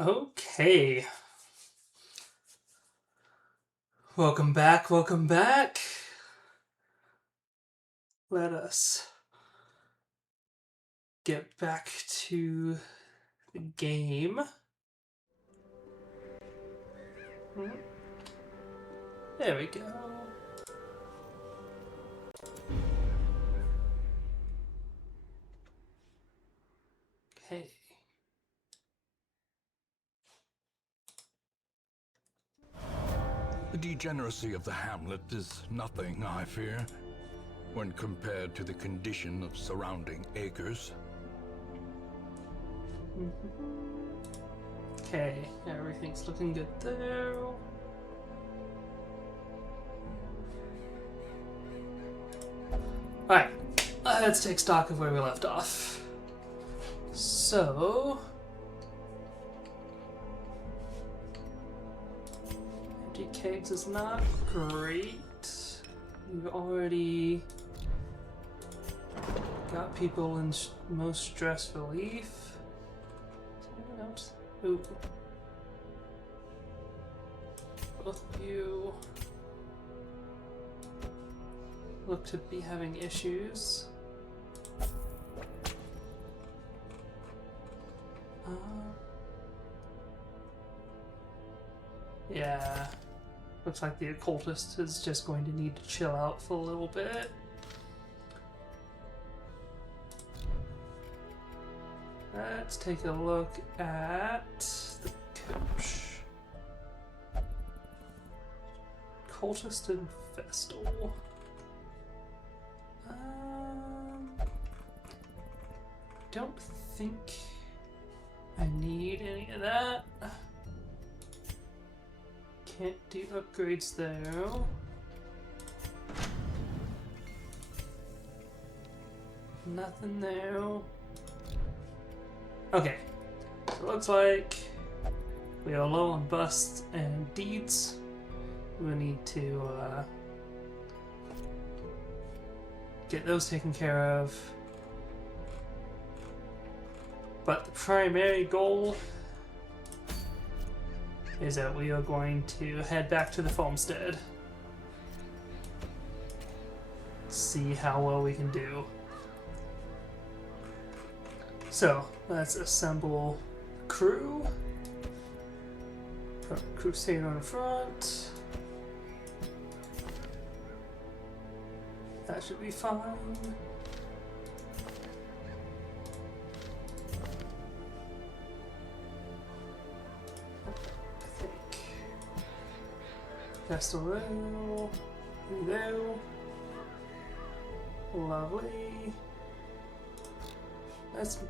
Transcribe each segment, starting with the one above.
Okay. Welcome back, welcome back. Let us get back to the game. There we go. Okay. The degeneracy of the hamlet is nothing, I fear, when compared to the condition of surrounding acres. Okay, everything's looking good there. Alright, let's take stock of where we left off. So... empty kegs is not great. We've already got people in most stress relief. Is anyone else? Ooh. Both of you look to be having issues. Yeah. Looks like the occultist is just going to need to chill out for a little bit. Let's take a look at the coach. Cultist and Vestal. Don't think I need any of that. Can't do upgrades though. Nothing there. Okay, so it looks like we are low on busts and deeds. We need to get those taken care of. But the primary goal is that we are going to head back to the Foamstead. See how well we can do. So, let's assemble crew. Put Crusade on the front. That should be fine. Castello, there. Lovely. Let's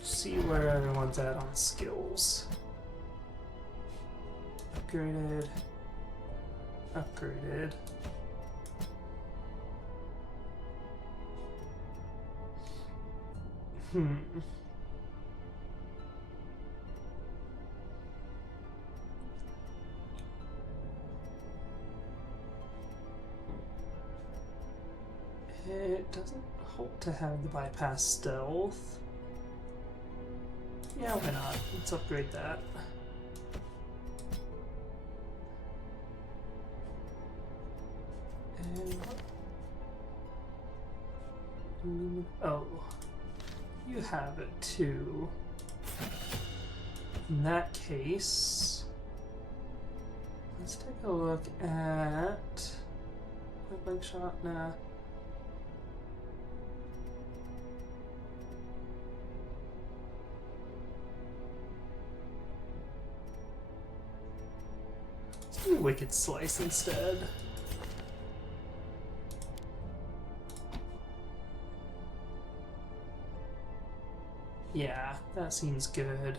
see where everyone's at on skills. Upgraded. Upgraded. It doesn't hope to have the bypass stealth. Yeah, why not? Let's upgrade that. And oh, you have it too. In that case, let's take a look at blank shot. Nah. Let's do Wicked Slice instead. Yeah, that seems good.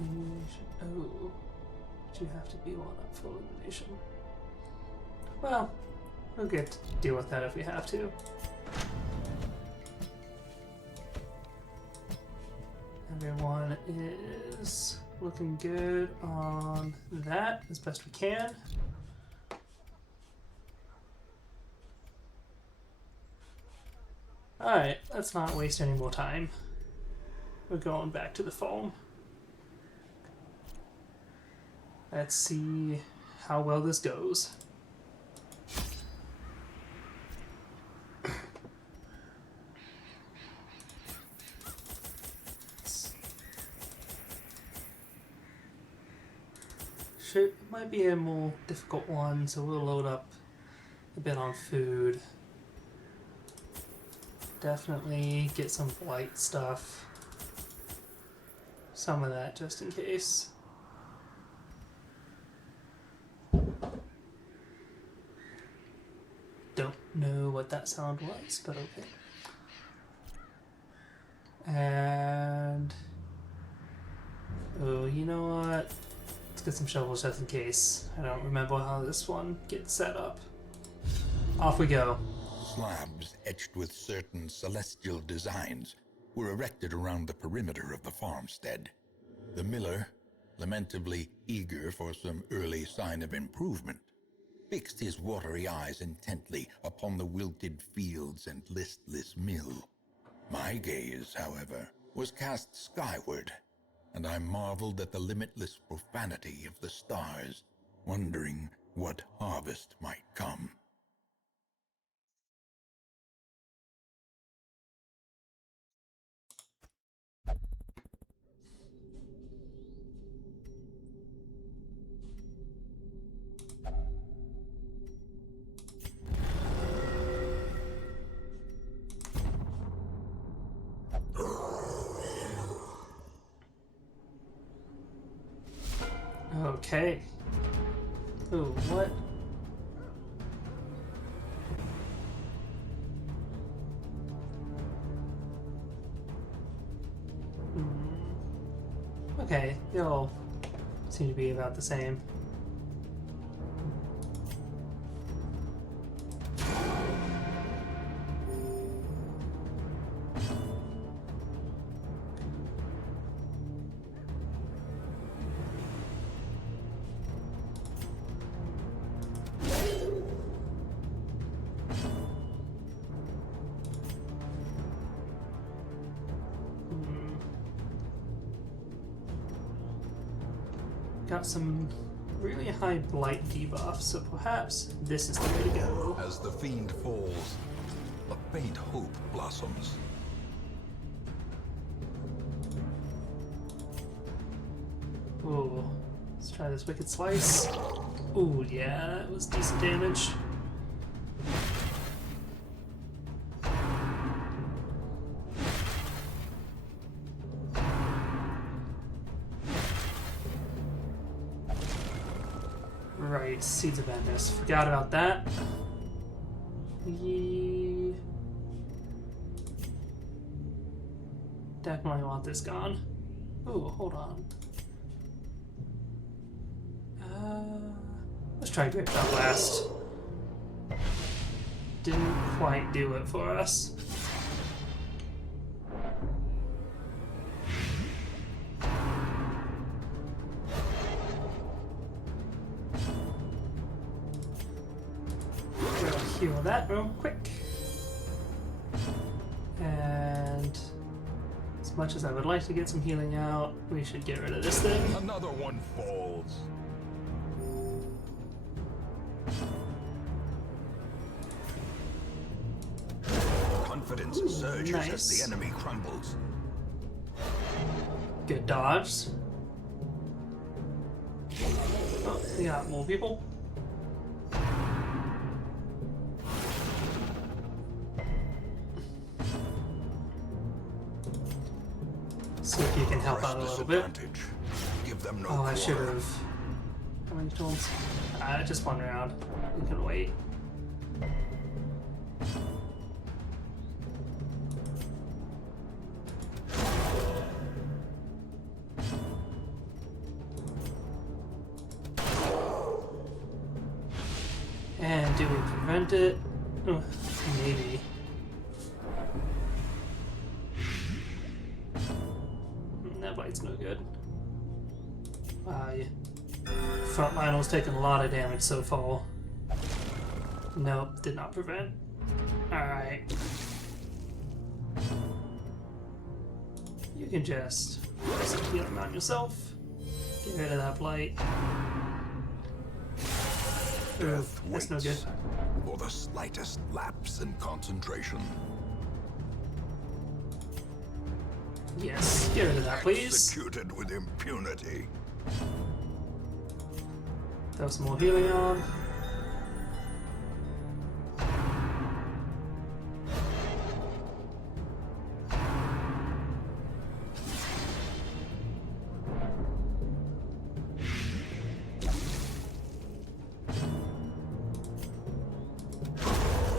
Oh, do you have to be one up for elimination? Well, we'll get to deal with that if we have to. Everyone is looking good on that as best we can. Alright, let's not waste any more time. We're going back to the foam. Let's see how well this goes. It might be a more difficult one, so we'll load up a bit on food. Definitely get some blight stuff. Some of that just in case. Don't know what that sound was, but okay. And oh, you know what? Let's get some shovels just in case. I don't remember how this one gets set up. Off we go. Slabs etched with certain celestial designs were erected around the perimeter of the farmstead. The miller, lamentably eager for some early sign of improvement, fixed his watery eyes intently upon the wilted fields and listless mill. My gaze, however, was cast skyward, and I marveled at the limitless profanity of the stars, wondering what harvest might come. Okay. Ooh, what? Okay, they all seem to be about the same. Got some really high blight debuff, so perhaps this is the way to go. As the fiend falls, a faint hope blossoms. Ooh, let's try this Wicked Slice. Ooh, yeah, that was decent damage. Right, Seeds of Madness. Forgot about that. We definitely want this gone. Ooh, hold on. Let's try Great Shot last. Didn't quite do it for us. Heal that real quick. And as much as I would like to get some healing out, we should get rid of this thing. Another one falls. Confidence surges nice. as the enemy crumbles. Good dodge. Oh, we got more people. See if you can help out a little bit. Give them no Oh, I should quarter. have. How many turns? Just one round. We can wait. And do we prevent it? Oh, maybe. That bite's no good. Front Lionel's taken a lot of damage so far. Nope, did not prevent. Alright. You can just put some healing on yourself. Get rid of that blight. Ooh, Death that's no good. waits for the slightest lapse in concentration. Yes, get rid of that, please. Executed with impunity. Throw some more healing on.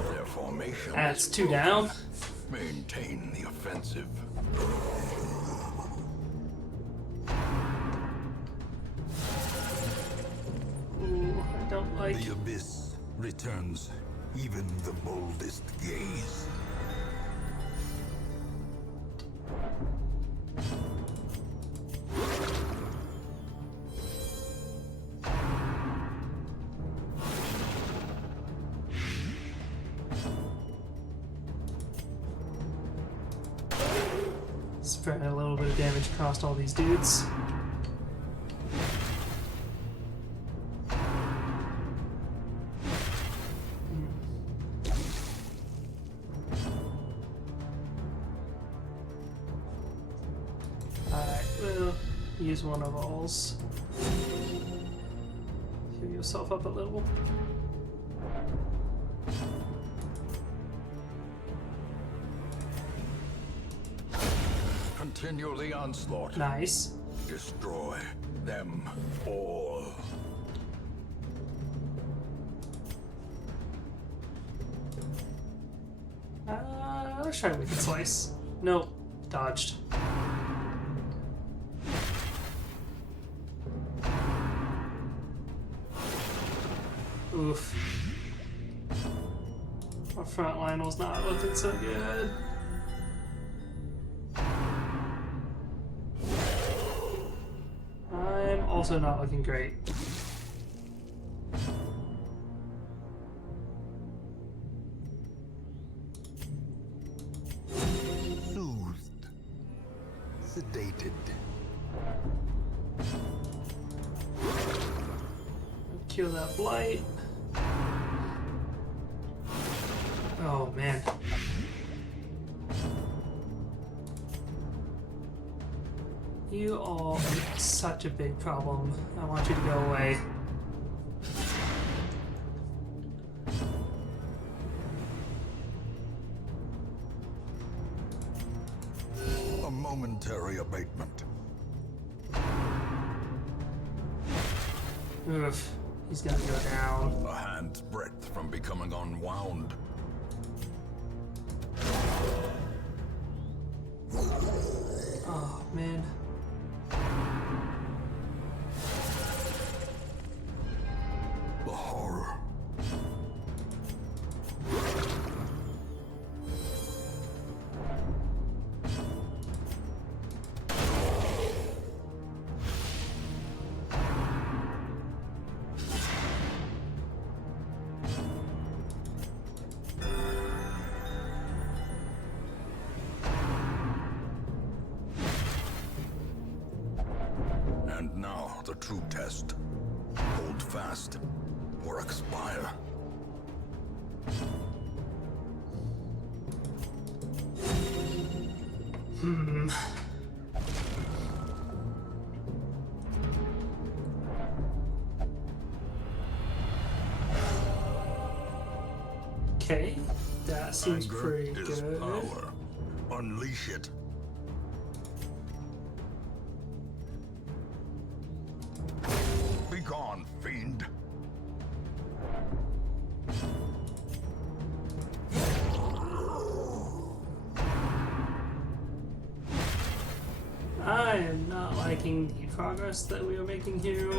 Their formation That's is 2 down. Maintain the offensive. Ooh, I don't like. The abyss returns even the boldest gaze. Spreading a little bit of damage across all these dudes. Alright, we'll use one of alls. Heal yourself up a little. Continue the onslaught. Nice. Destroy them all. Let's try Wicked Slice. Nope. Dodged. Oof. Our front line was not looking so good. I'm also not looking great. Soothed. Sedated. Kill that blight. Oh man. You are such a big problem. I want you to go away. A momentary abatement. Oof. He's gonna go down. A hand's breadth from becoming unwound. Oh man. The horror. And now the true test. Hold fast or expire. Okay. That seems Anger pretty is good. power. Unleash it. Be gone, fiend. I am not liking the progress that we are making here.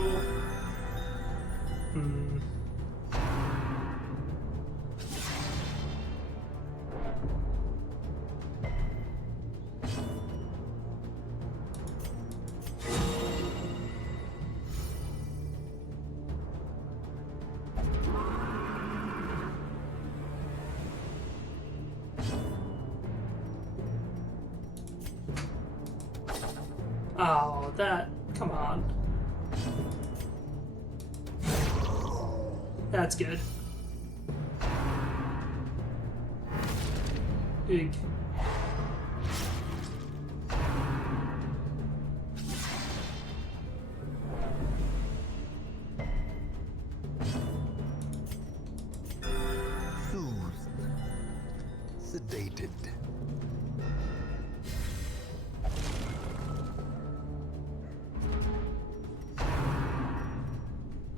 Oh, that. Come on. That's good. Big. Sedated.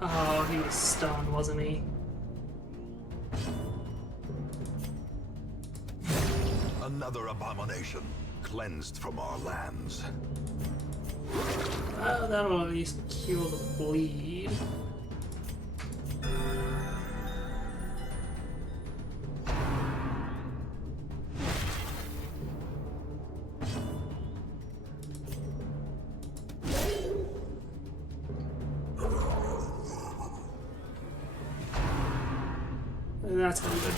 Oh, he was stunned, wasn't he? Another abomination cleansed from our lands. Oh, that'll at least cure the bleed. That's good.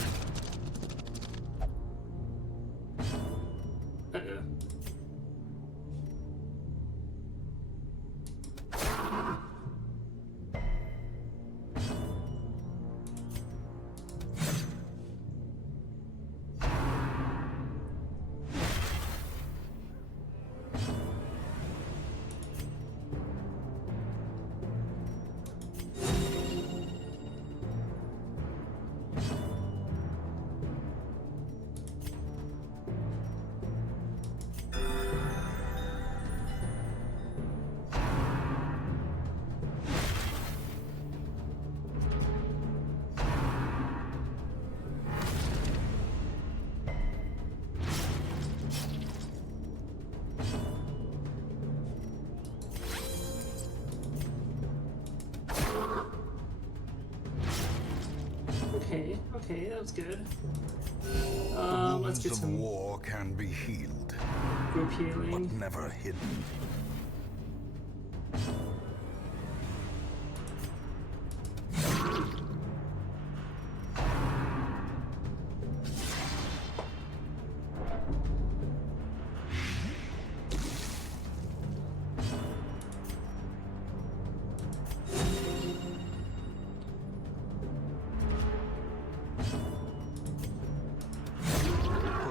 Okay, that was good. Let's get some war can be healed, group healing. but never hidden.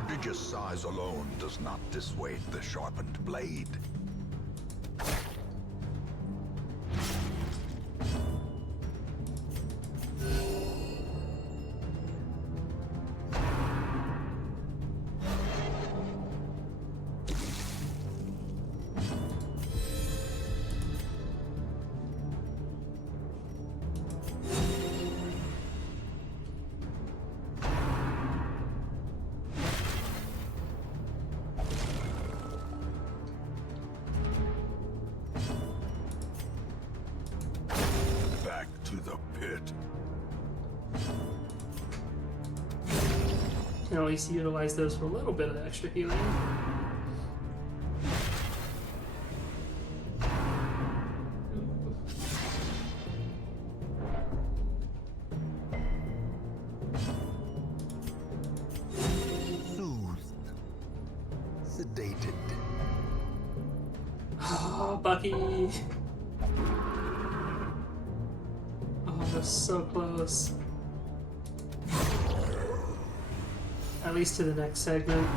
Prodigious size alone does not dissuade the sharpened blade. Back to the pit. Can at least utilize those for a little bit of extra healing. Soothed. Sedated. Oh, Bucky! Oh, we're so close. At least to the next segment.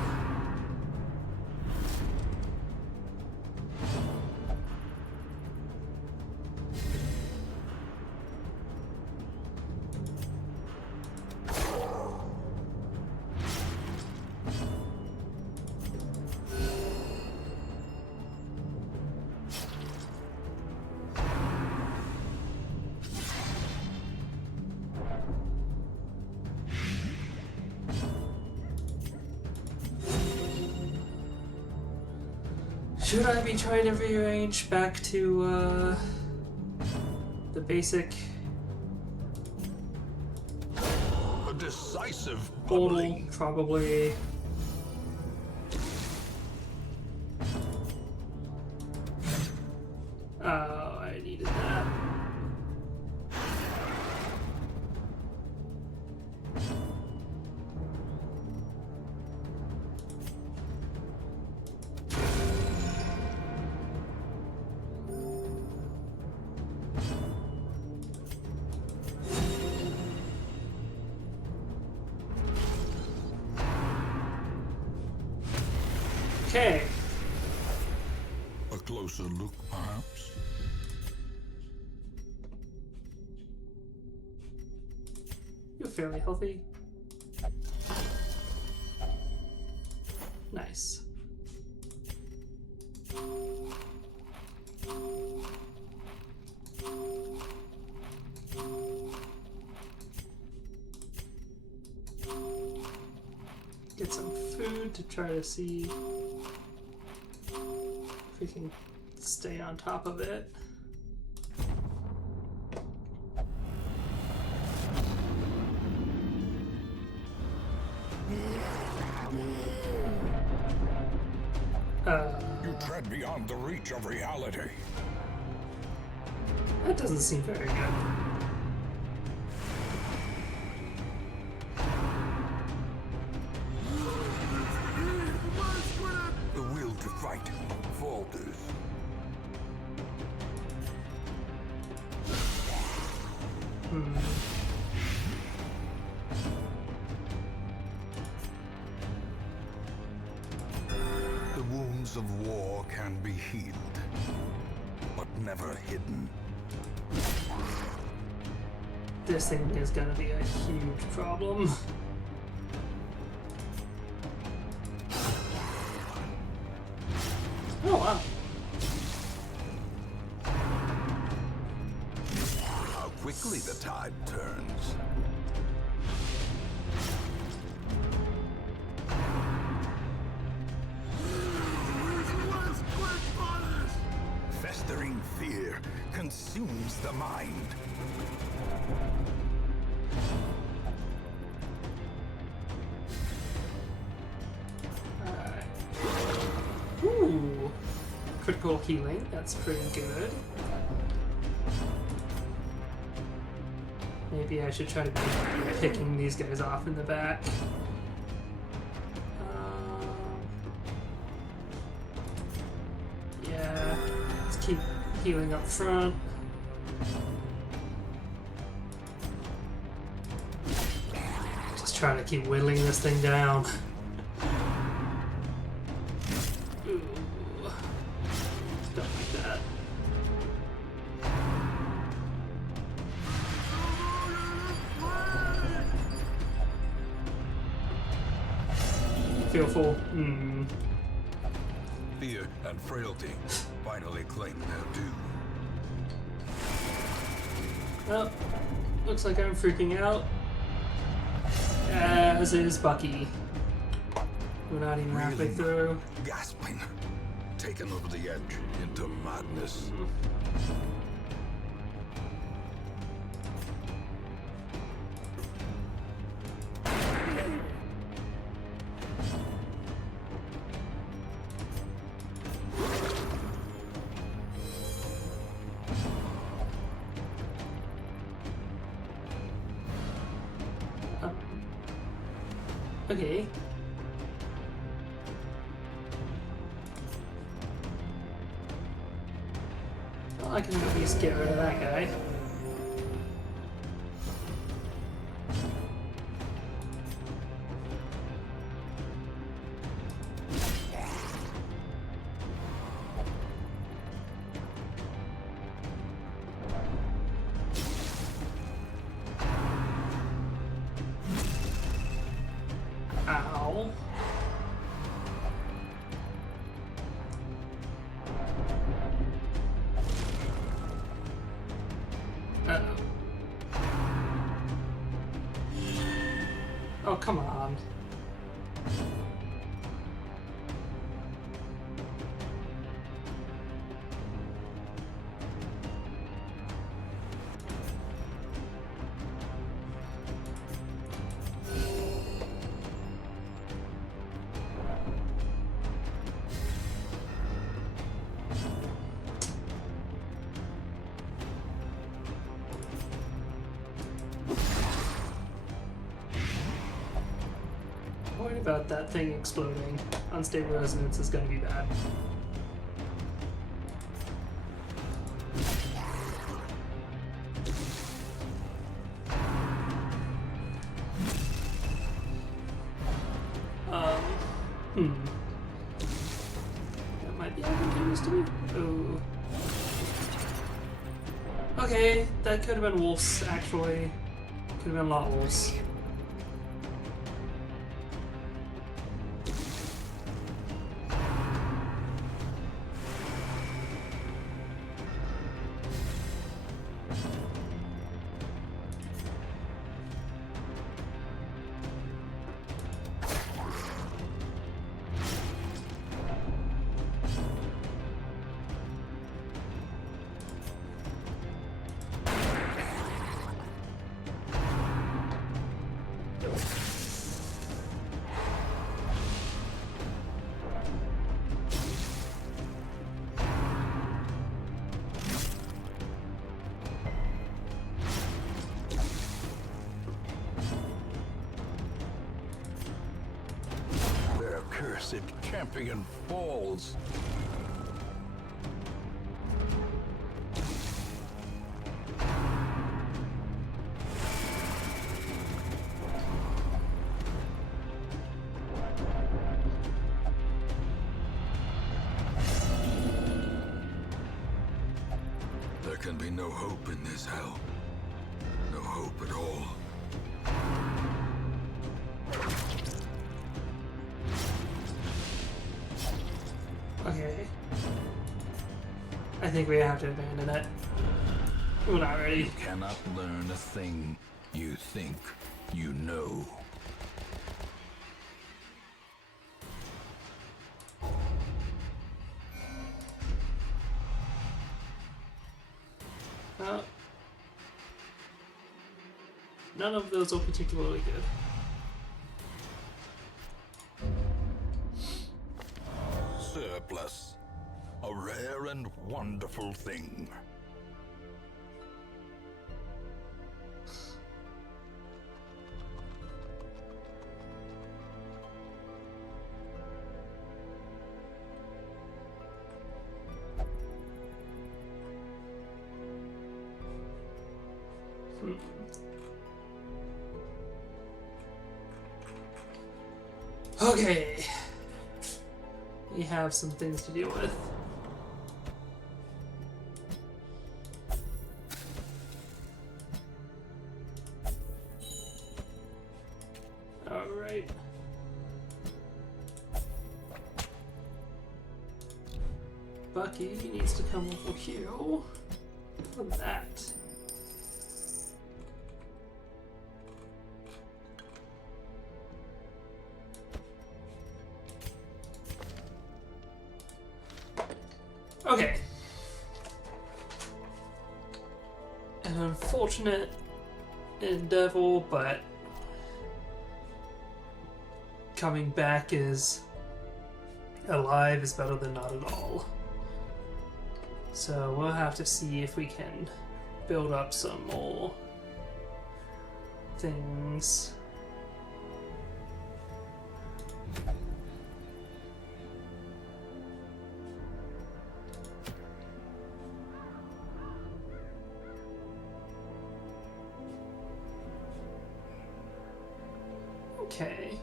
Should I be trying to rearrange back to the basic A decisive portal? pummeling. Probably. Oh, I needed that. Okay. A closer look, perhaps? You're fairly healthy. Nice. Get some food to try to see if we can stay on top of it. You tread beyond the reach of reality. That doesn't seem very good. The will to fight falters. The wounds of war can be healed, but never hidden. This thing is gonna be a huge problem. Oh wow. How quickly the tide turns. Festering fear consumes the mind. Ooh. Critical healing, that's pretty good. Maybe I should try to be picking these guys off in the back. Yeah, let's keep healing up front. Just trying to keep whittling this thing down. Ooh. Don't like that. Feel full. Fear and frailty finally claim their due. Well, looks like I'm freaking out. As is Bucky. We're not even halfway through. Gasping, taken over the edge into madness. Okay. Well, I can at least get rid of that guy. Ow. Uh-oh. Oh, come on. Worried about that thing exploding. Unstable resonance is gonna be bad. Yeah, continues to be. Oh. Okay, that could have been wolves, actually. Could have been a lot wolves. Their cursed champion falls. There can be no hope in this hell. No hope at all. Okay. I think we have to abandon it. We're not ready. You cannot learn a thing you think you know. Well, none of those are particularly good. Surplus. A rare and wonderful thing. Okay. We have some things to deal with. Alright. Bucky needs to come over here. For that. Okay. An unfortunate endeavor, but coming back is alive is better than not at all. So we'll have to see if we can build up some more things. Okay.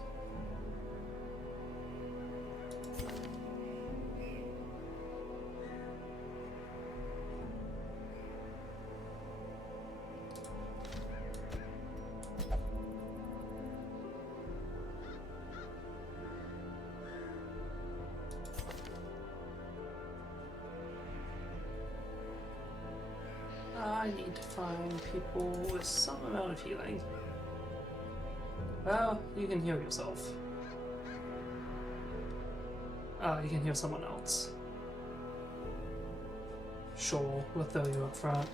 I need to find people with some amount of healing. Well, you can heal yourself. Oh, you can heal someone else. Sure, we'll throw you up front.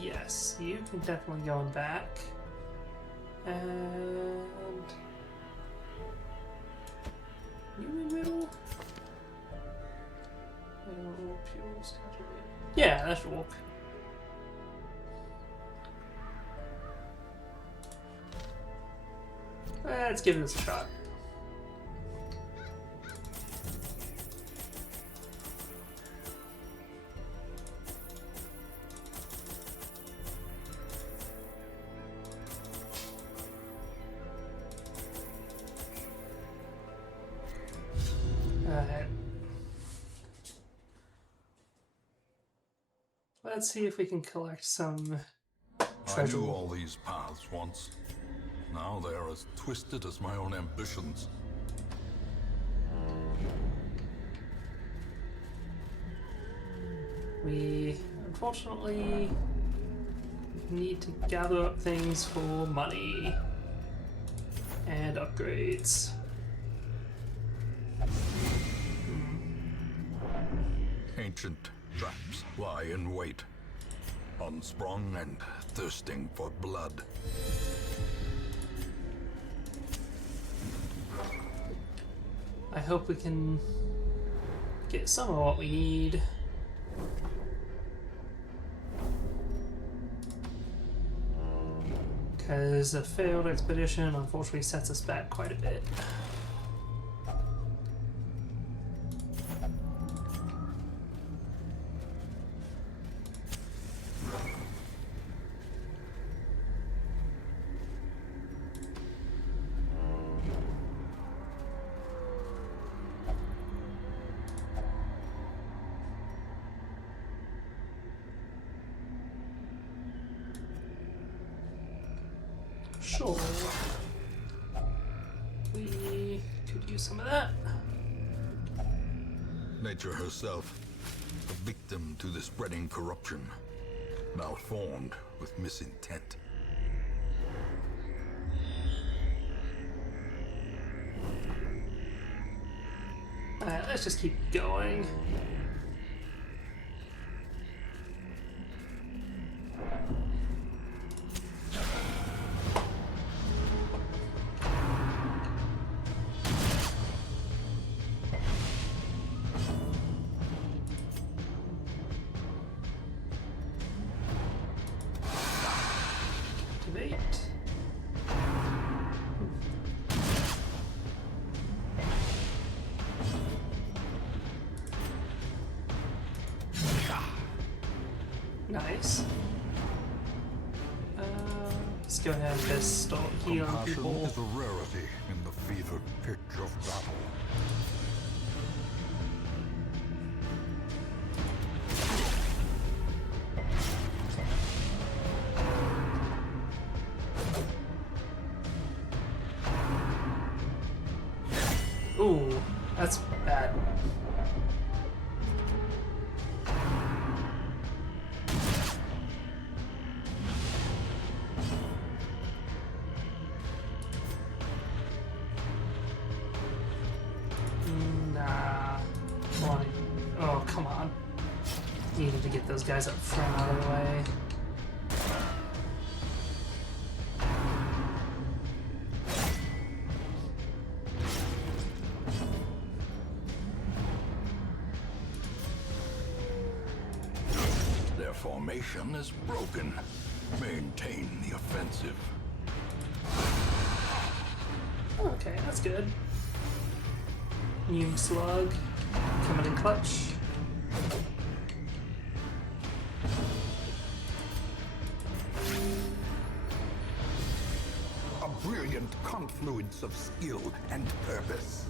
Yes, you can definitely go in back. And you in the middle? Yeah, that should work. Let's give this a shot. let's see if we can collect some I treasure. knew all these paths once. Now they are as twisted as my own ambitions. We unfortunately need to gather up things for money and upgrades. Ancient traps lie in wait, unsprung and thirsting for blood. I hope we can get some of what we need. Because a failed expedition unfortunately sets us back quite a bit. Sure. We could use some of that. Nature herself, a victim to the spreading corruption, malformed with misintent. Alright, let's just keep going. Activate. Nice. Let's go ahead and just start healing Compassion people. is a rarity in the fevered pitch of battle. Ooh, that's bad. Nah. Come on. Oh, come on. Needed to get those guys up front out of the way. Their formation is broken. Maintain the offensive. Okay, that's good. New slug coming in clutch. A brilliant confluence of skill and purpose.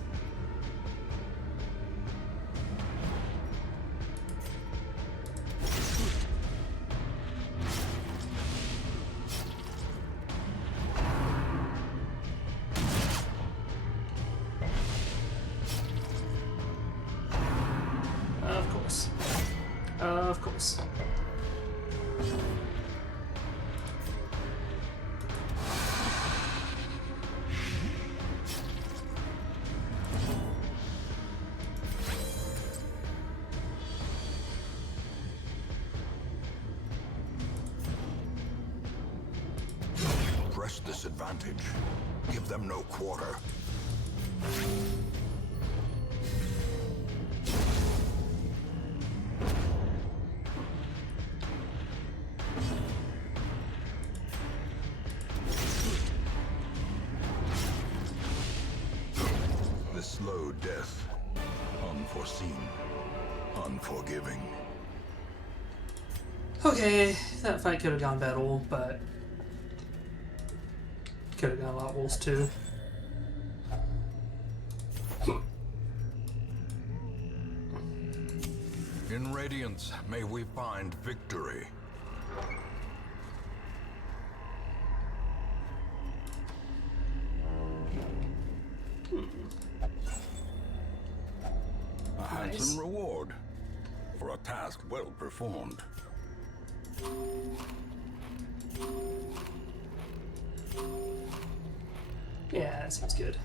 Of course. Of course. Press this advantage. Give them no quarter. The slow death. Unforeseen. Unforgiving. Okay, that fight could have gone better, but could have gone a lot worse too. In Radiance, may we find victory. A handsome reward for a task well performed. Yeah, that seems good.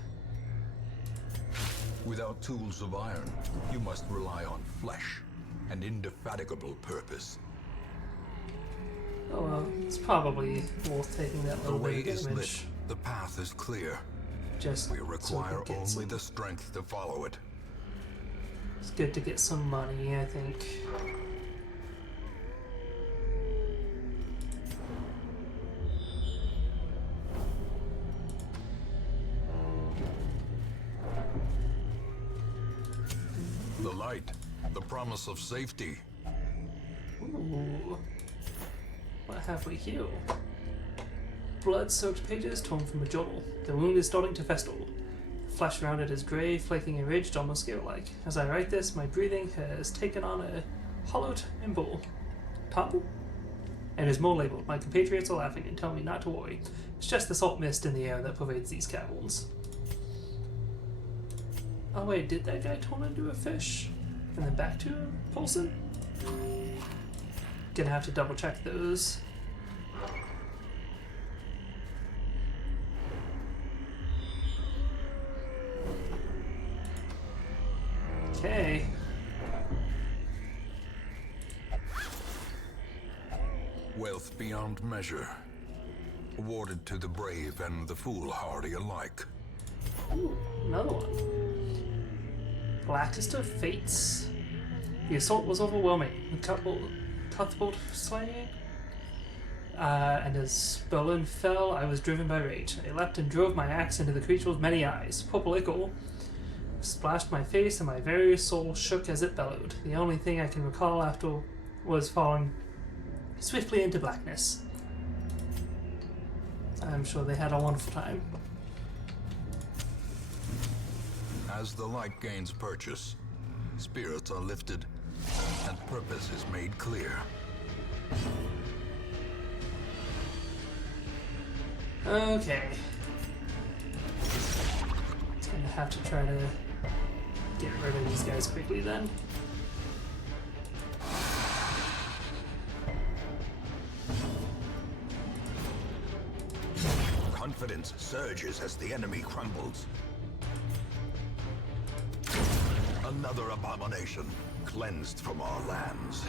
Without tools of iron, you must rely on flesh and indefatigable purpose. Oh well, it's probably worth taking that The little way bit of is lit. damage. The path is clear. Just We so require we can get only some. the strength to follow it. It's good to get some money, I think. The light, the promise of safety. Ooh. What have we here? Blood-soaked pages torn from a journal. The wound is starting to fester. The flesh around it is grey, flaking and ridged, almost scale-like. As I write this, my breathing has taken on a hollow timbre. And is more labelled. My compatriots are laughing and tell me not to worry. It's just the salt mist in the air that pervades these caverns. Oh wait, did that guy turn into a fish? And then back to a Paulson? Gonna have to double check those. Okay. Wealth beyond measure. Awarded to the brave and the foolhardy alike. Ooh, another one. Blackest of fates. The assault was overwhelming. Cuthbert slaying. And as Berlin fell, I was driven by rage. I leapt and drove my axe into the creature's many eyes. Purple ichor splashed my face, and my very soul shook as it bellowed. The only thing I can recall after was falling swiftly into blackness. I'm sure they had a wonderful time. As the light gains purchase, spirits are lifted, and purpose is made clear. Okay. Gonna have to try to get rid of these guys quickly then. Confidence surges as the enemy crumbles. Another abomination cleansed from our lands.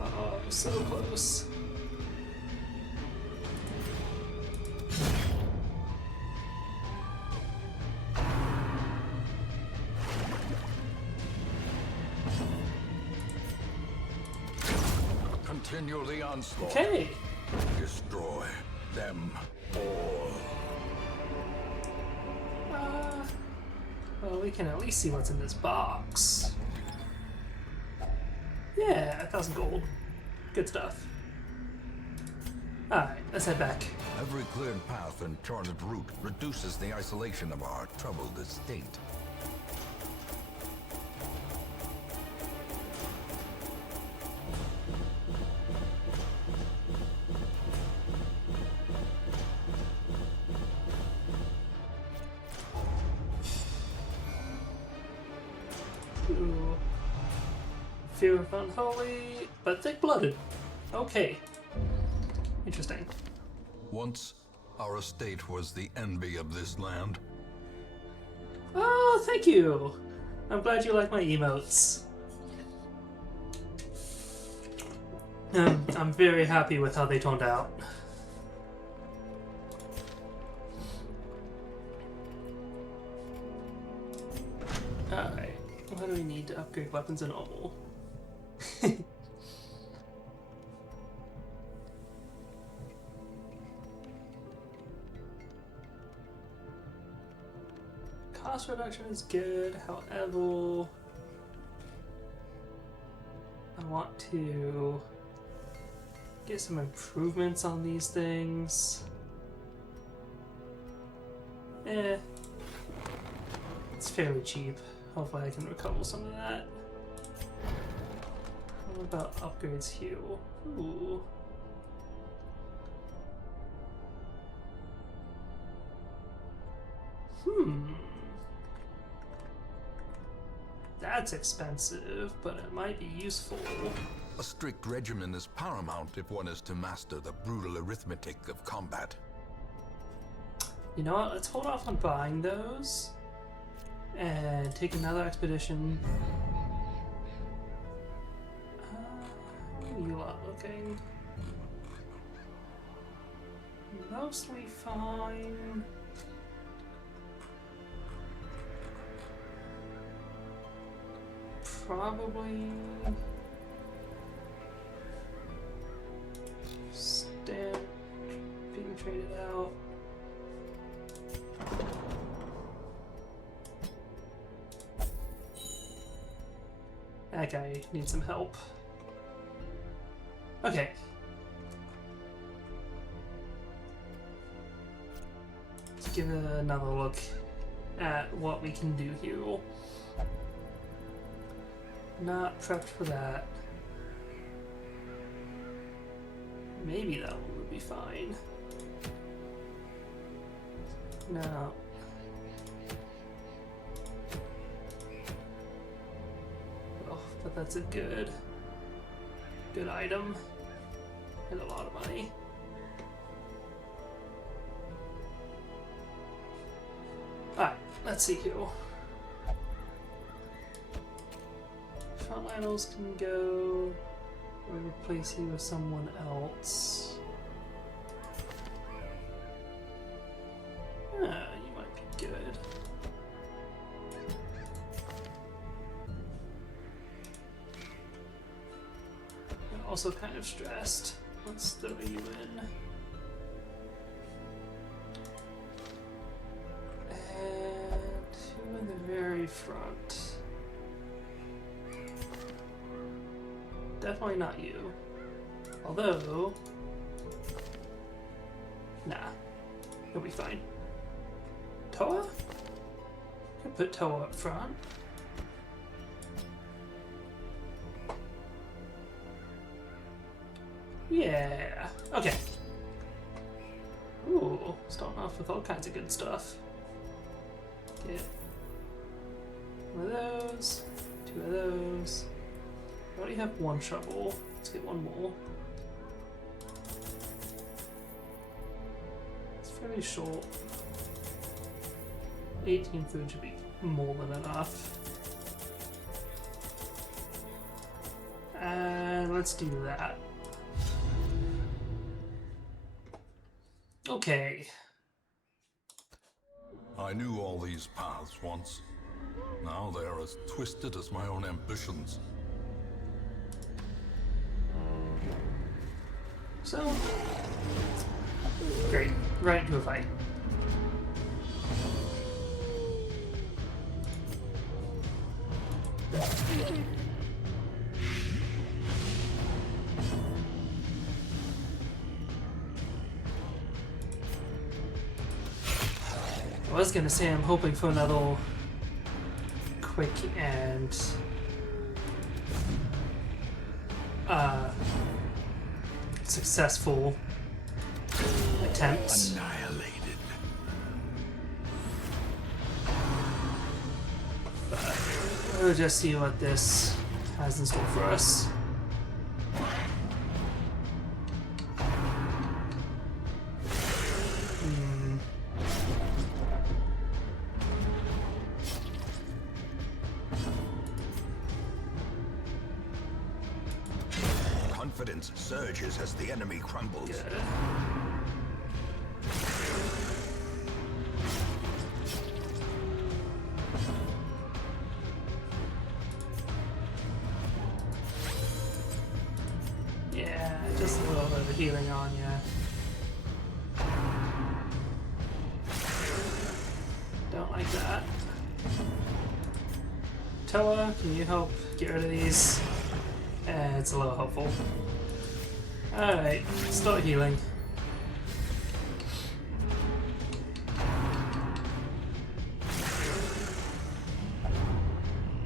Oh, so close. Continue the onslaught. Okay. Destroy them all. Well, we can at least see what's in this box. Yeah, 1,000 gold. Good stuff. Alright, let's head back. Every cleared path and charted route reduces the isolation of our troubled estate. Ooh. Fear of unholy, but thick-blooded. Okay. Interesting. Once, our estate was the envy of this land. Oh, thank you. I'm glad you like my emotes. I'm very happy with how they turned out. Alright, what do we need to upgrade weapons and armor? Cost reduction is good, however... want to get some improvements on these things. It's fairly cheap. Hopefully I can recover some of that. What about upgrades here? Ooh. That's expensive, but it might be useful. A strict regimen is paramount if one is to master the brutal arithmetic of combat. You know what? Let's hold off on buying those and take another expedition. How are you lot looking? Mostly fine. Probably stand being traded out. That guy needs some help. Okay. Let's give it another look at what we can do here. Not prepped for that. Maybe that one would be fine. No. Oh, but that's a good item. And a lot of money. Alright, let's see here. Frontliners can go, or replace you with someone else. You might be good. I'm also kind of stressed. Let's throw you in. And you in the very front. Definitely not you. Although, nah, he'll be fine. Toa? Could put Toa up front. Yeah. Okay. Ooh, starting off with all kinds of good stuff. Get one of those, two of those. I already have one shovel. Let's get one more. It's fairly short. 18 food should be more than enough. And let's do that. Okay. I knew all these paths once. Now they are as twisted as my own ambitions. So, great. Right into a fight. I was gonna say I'm hoping for another quick and successful attempts. Annihilated. We'll just see what this has in store for us. Confidence surges as the enemy crumbles. Good. Yeah, just a little bit of healing on you. Don't like that. Toa, can you help get rid of these? It's a little helpful. Alright, start healing.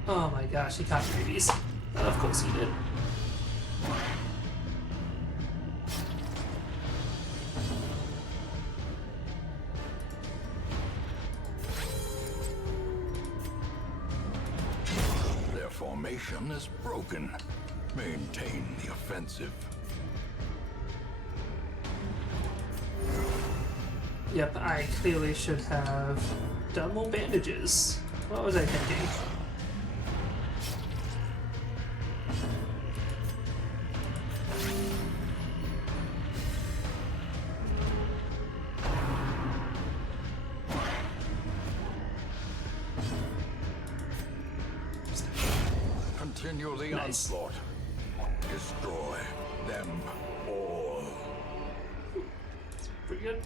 Oh my gosh, he caught rabies. Of course he did. Their formation is broken. Maintain the offensive. Yep, I clearly should have done more bandages. What was I thinking? Continue the Nice. onslaught. Destroy them all. Pretty good.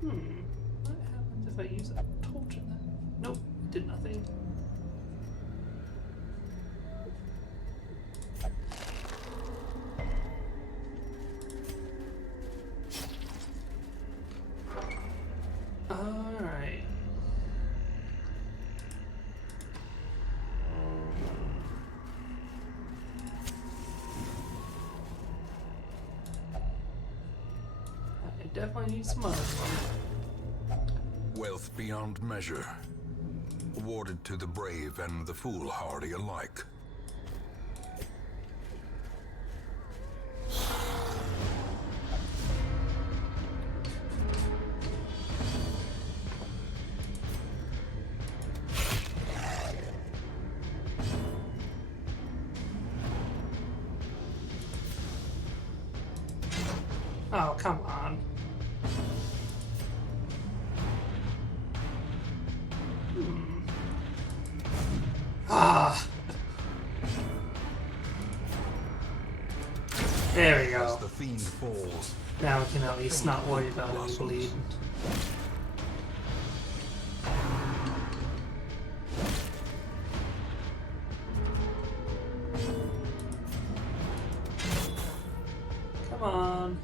What happens if I use a torch in that? Nope, did nothing. Alright. I definitely need some other one. Wealth beyond measure. Awarded to the brave and the foolhardy alike. Oh, come on. Ah. There we As go. the fiend falls, Now we can at least not worry about any bleed. Come on.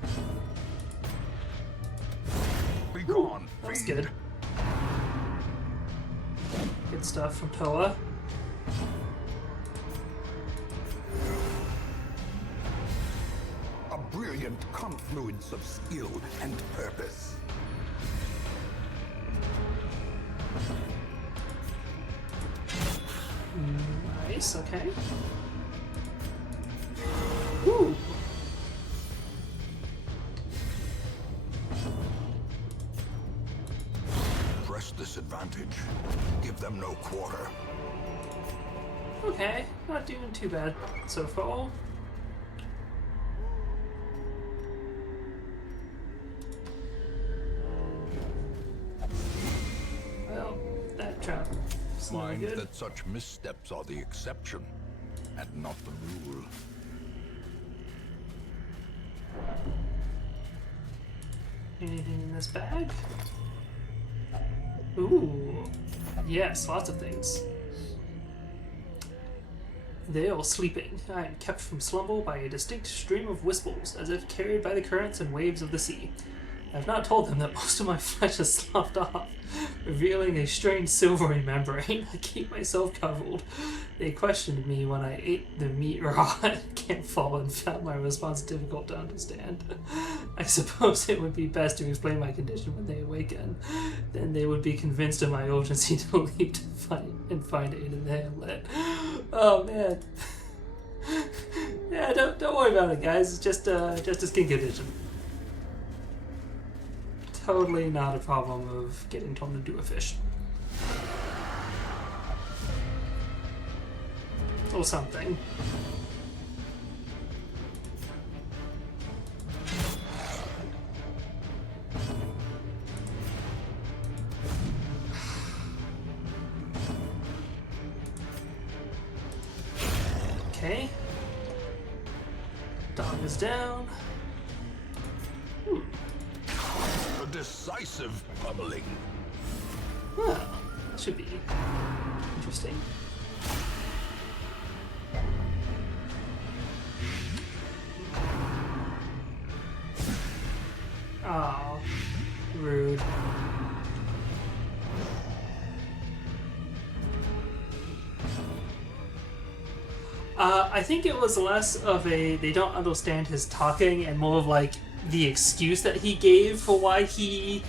be gone, That's fiend. good. Good stuff from Toa. A brilliant confluence of skill and purpose. Nice, okay. Woo! Press this advantage. Give them no quarter. Okay, not doing too bad so far. Well, that trap is not Mind good. that such missteps are the exception, and not the rule. Anything in this bag? Ooh, yes, lots of things. They are sleeping. I am kept from slumber by a distinct stream of whistles, as if carried by the currents and waves of the sea. I have not told them that most of my flesh is sloughed off, revealing a strange silvery membrane. I keep myself covered. They questioned me when I ate the meat raw at campfire and found my response difficult to understand. I suppose it would be best to explain my condition when they awaken. Then they would be convinced of my urgency to leave to find aid in their hamlet. Oh man. Yeah, don't worry about it, guys. It's just a skin condition. Totally not a problem of getting told to do a fish. Or something. Okay. Dog is down. A decisive pummeling. Well, that should be interesting. Oh, rude. I think it was less of a they don't understand his talking and more of like the excuse that he gave for why he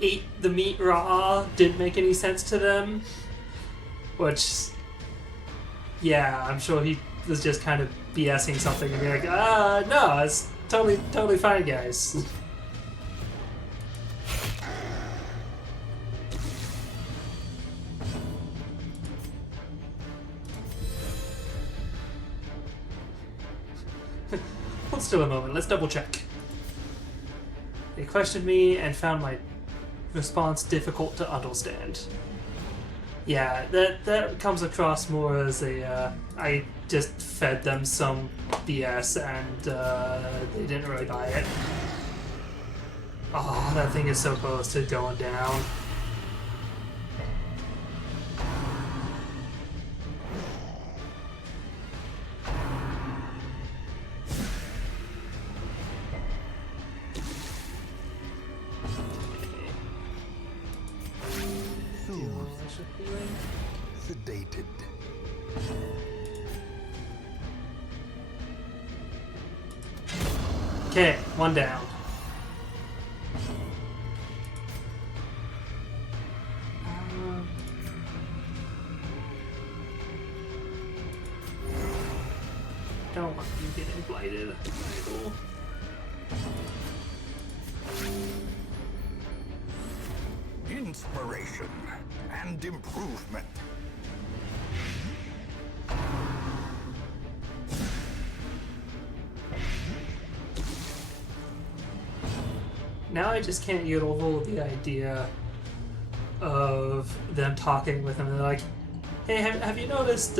ate the meat raw didn't make any sense to them. Which, yeah, I'm sure he was just kind of BSing something and be like, no, it's totally fine, guys. Hold still a moment, let's double check. They questioned me and found my response difficult to understand. Yeah, that comes across more as a, I just fed them some BS and they didn't really buy it. Oh, that thing is so close to going down. Sedated. Okay, one down. Don't want you getting blighted. Idle. Inspiration and improvement. Now I just can't get over the idea of them talking with him. They're like, hey, have you noticed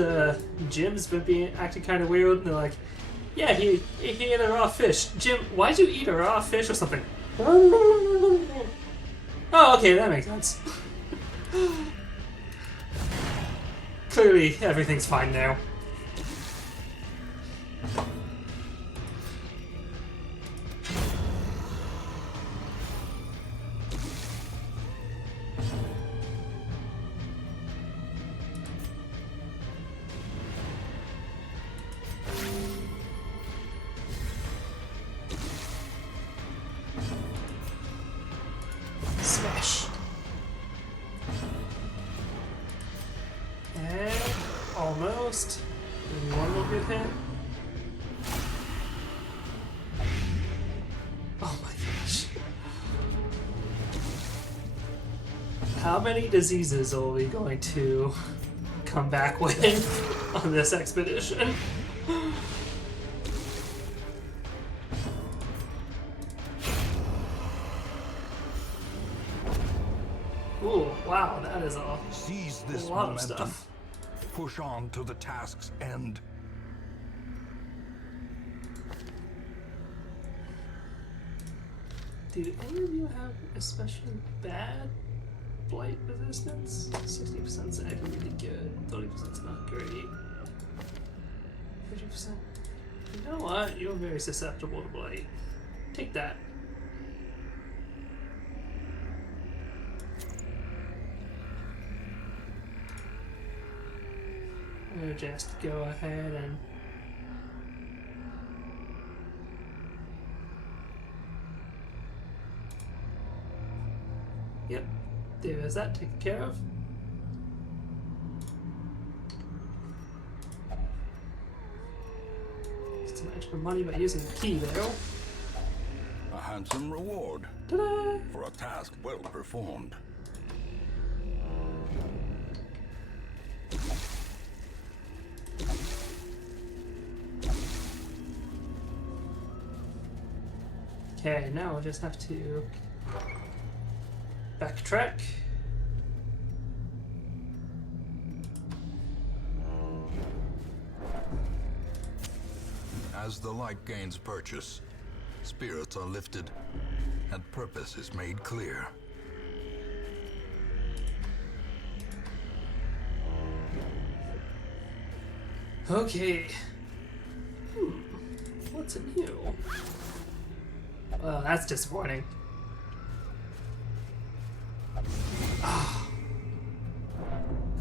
Jim's been acting kind of weird? And they're like, yeah, he ate a raw fish. Jim, why'd you eat a raw fish or something? Oh, okay, that makes sense. Clearly, everything's fine now. Smash. And almost. Maybe one more good hit. Oh my gosh. How many diseases are we going to come back with on this expedition? Ooh, wow, that is Seize a this lot of momentum. stuff. Push on to the task's end. Do any of you have especially bad blight resistance? 60% is actually really good. 30% is not great. 50%. You know what? You're very susceptible to blight. Take that. I'm gonna just go ahead and yep, there's that taken care of. Get some extra money by using the key there. A handsome reward Ta-da! for a task well performed. Okay, now we'll just have to backtrack. As the light gains purchase, Spirits are lifted, and purpose is made clear. Okay. What's new? Well, that's disappointing.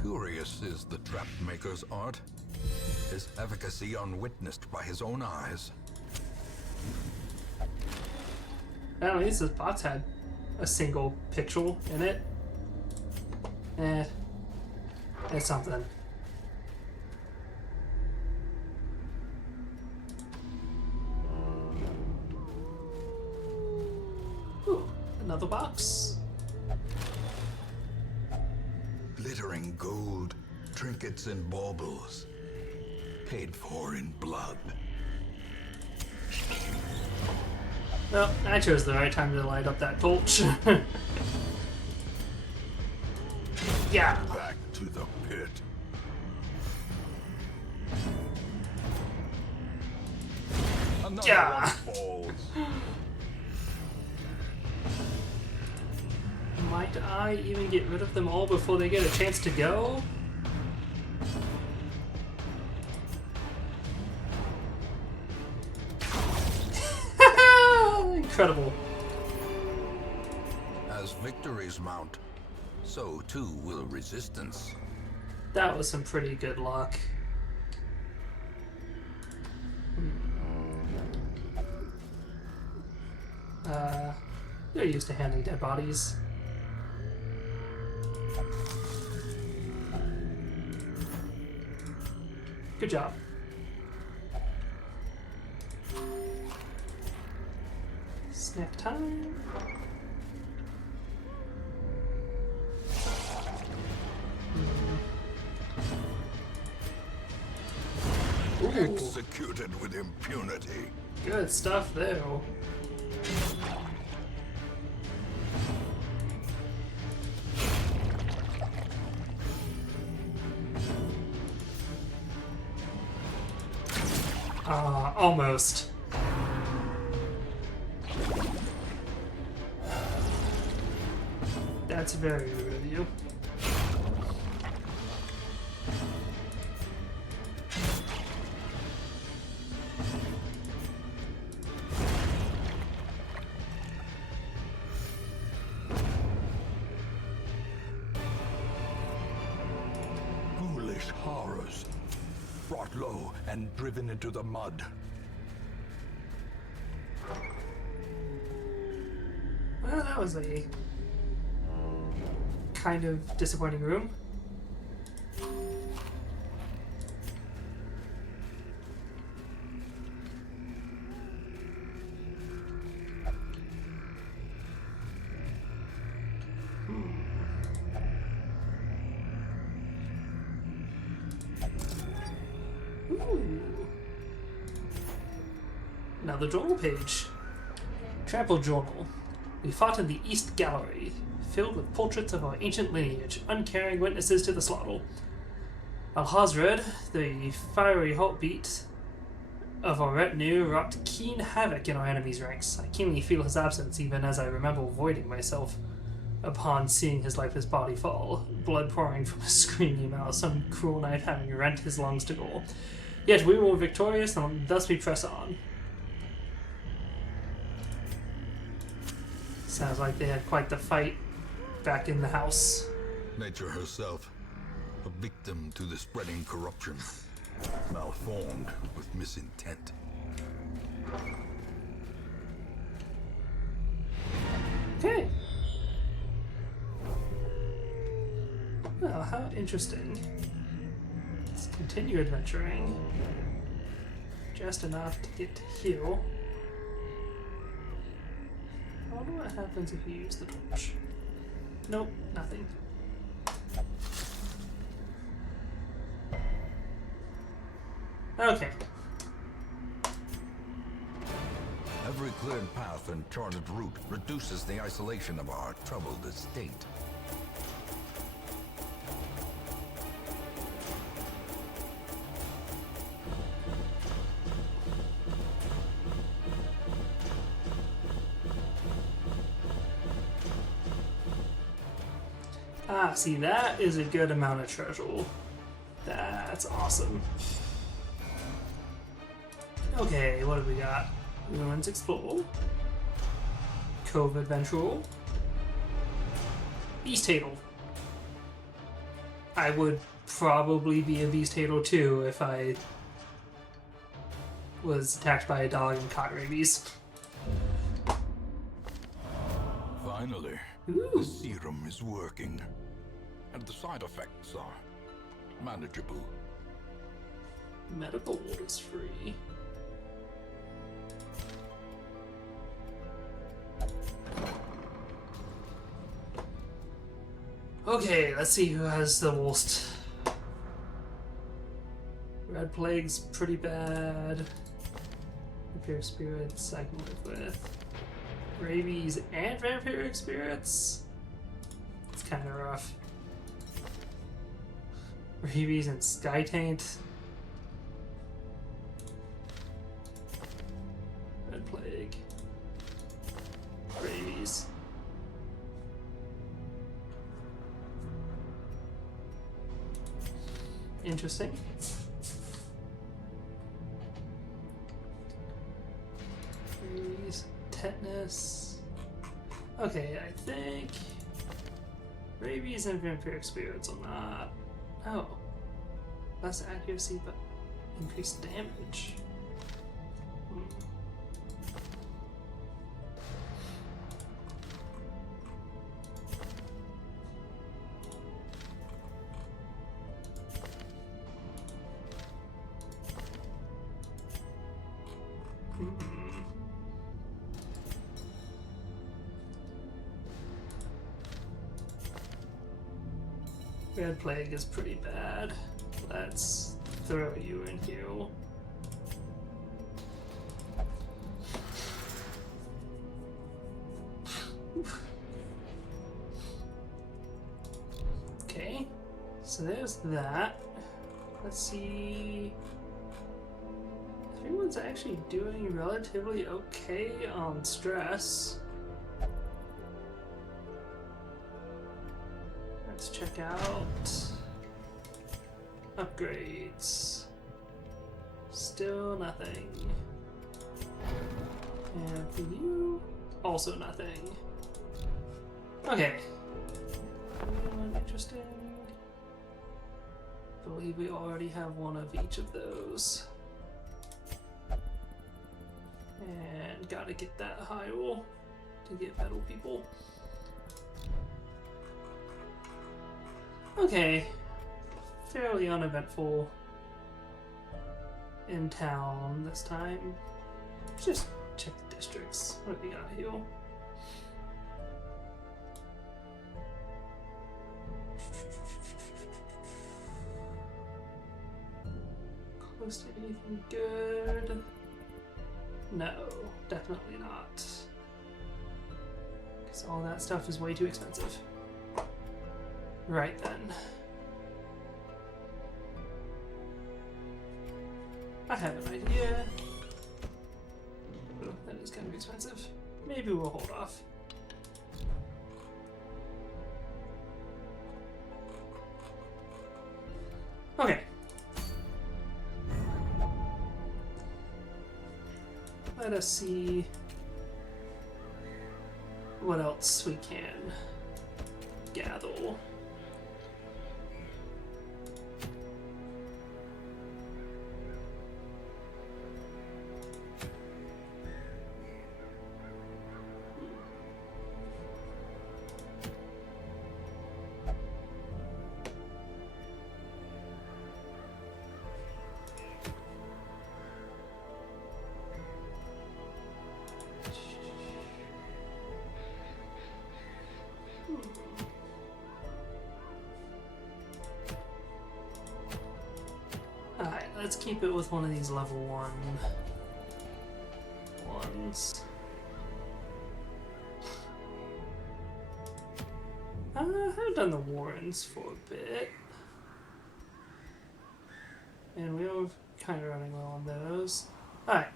Curious is the trap maker's art. His efficacy unwitnessed by his own eyes. At least this box had a single pixel in it. It's something. Ooh, another box. Glittering gold, trinkets and baubles, paid for in blood. Well, I chose the right time to light up that torch. Yeah. Back to the pit. Another Yeah. one falls. Might I even get rid of them all before they get a chance to go? Incredible. As victories mount, so too will resistance. That was some pretty good luck. They're used to handling dead bodies. Good job. Snack time. Ooh, Executed with impunity. good stuff there. Almost. That's very rude of you. Foolish horrors, brought low and driven into the mud. Well, that was a kind of disappointing room. Ooh. Another journal page. Travel journal. We fought in the East Gallery, filled with portraits of our ancient lineage, uncaring witnesses to the slaughter. Alhazred, the fiery heartbeat of our retinue, wrought keen havoc in our enemy's ranks. I keenly feel his absence, even as I remember voiding myself upon seeing his lifeless body fall, blood pouring from his screaming mouth, some cruel knife having rent his lungs to gore. Yet we were victorious, and thus we press on. Sounds like they had quite the fight back in the house. Nature herself, a victim to the spreading corruption, malformed with misintent. Okay. Well, how interesting. Let's continue adventuring. Just enough to get to heal. I wonder what happens if you use the torch. Nope, nothing. Okay. Every cleared path and charted route reduces the isolation of our troubled estate. Ah, see, that is a good amount of treasure. That's awesome. Okay, what do we got? Ruins Explore. Cove Adventure. Beast Hadal. I would probably be a Beast Hadal too if I was attacked by a dog and caught rabies. Finally, Ooh. the serum is working, and the side effects are manageable. Medical is free. Okay, let's see who has the worst. Red Plague's pretty bad. Vampiric Spirits I can live with. Rabies and Vampiric Spirits? It's kind of rough. Rabies and Sky Taint. Red Plague. Rabies. Interesting. Rabies, tetanus. Okay, I think rabies and vampiric spirits are not. Oh, less accuracy but increased damage. Red Plague is pretty bad. Let's throw you in here. Okay, so there's that. Let's see. Everyone's actually doing relatively okay on stress. Let's check out upgrades. Still nothing. And for you, also nothing. Okay. Anyone interesting? I believe we already have one of each of those. And gotta get that high roll to get metal people. Okay, fairly uneventful in town this time. Just check the districts. What do we got here? Close to anything good? No, definitely not. Because all that stuff is way too expensive. Right then. I have an idea. Oh, that is kind of expensive. Maybe we'll hold off. Okay. Let us see what else we can gather. Alright, let's keep it with one of these level 1 ones. I haven't done the Warrens for a bit. And we were kind of running low on those. Alright,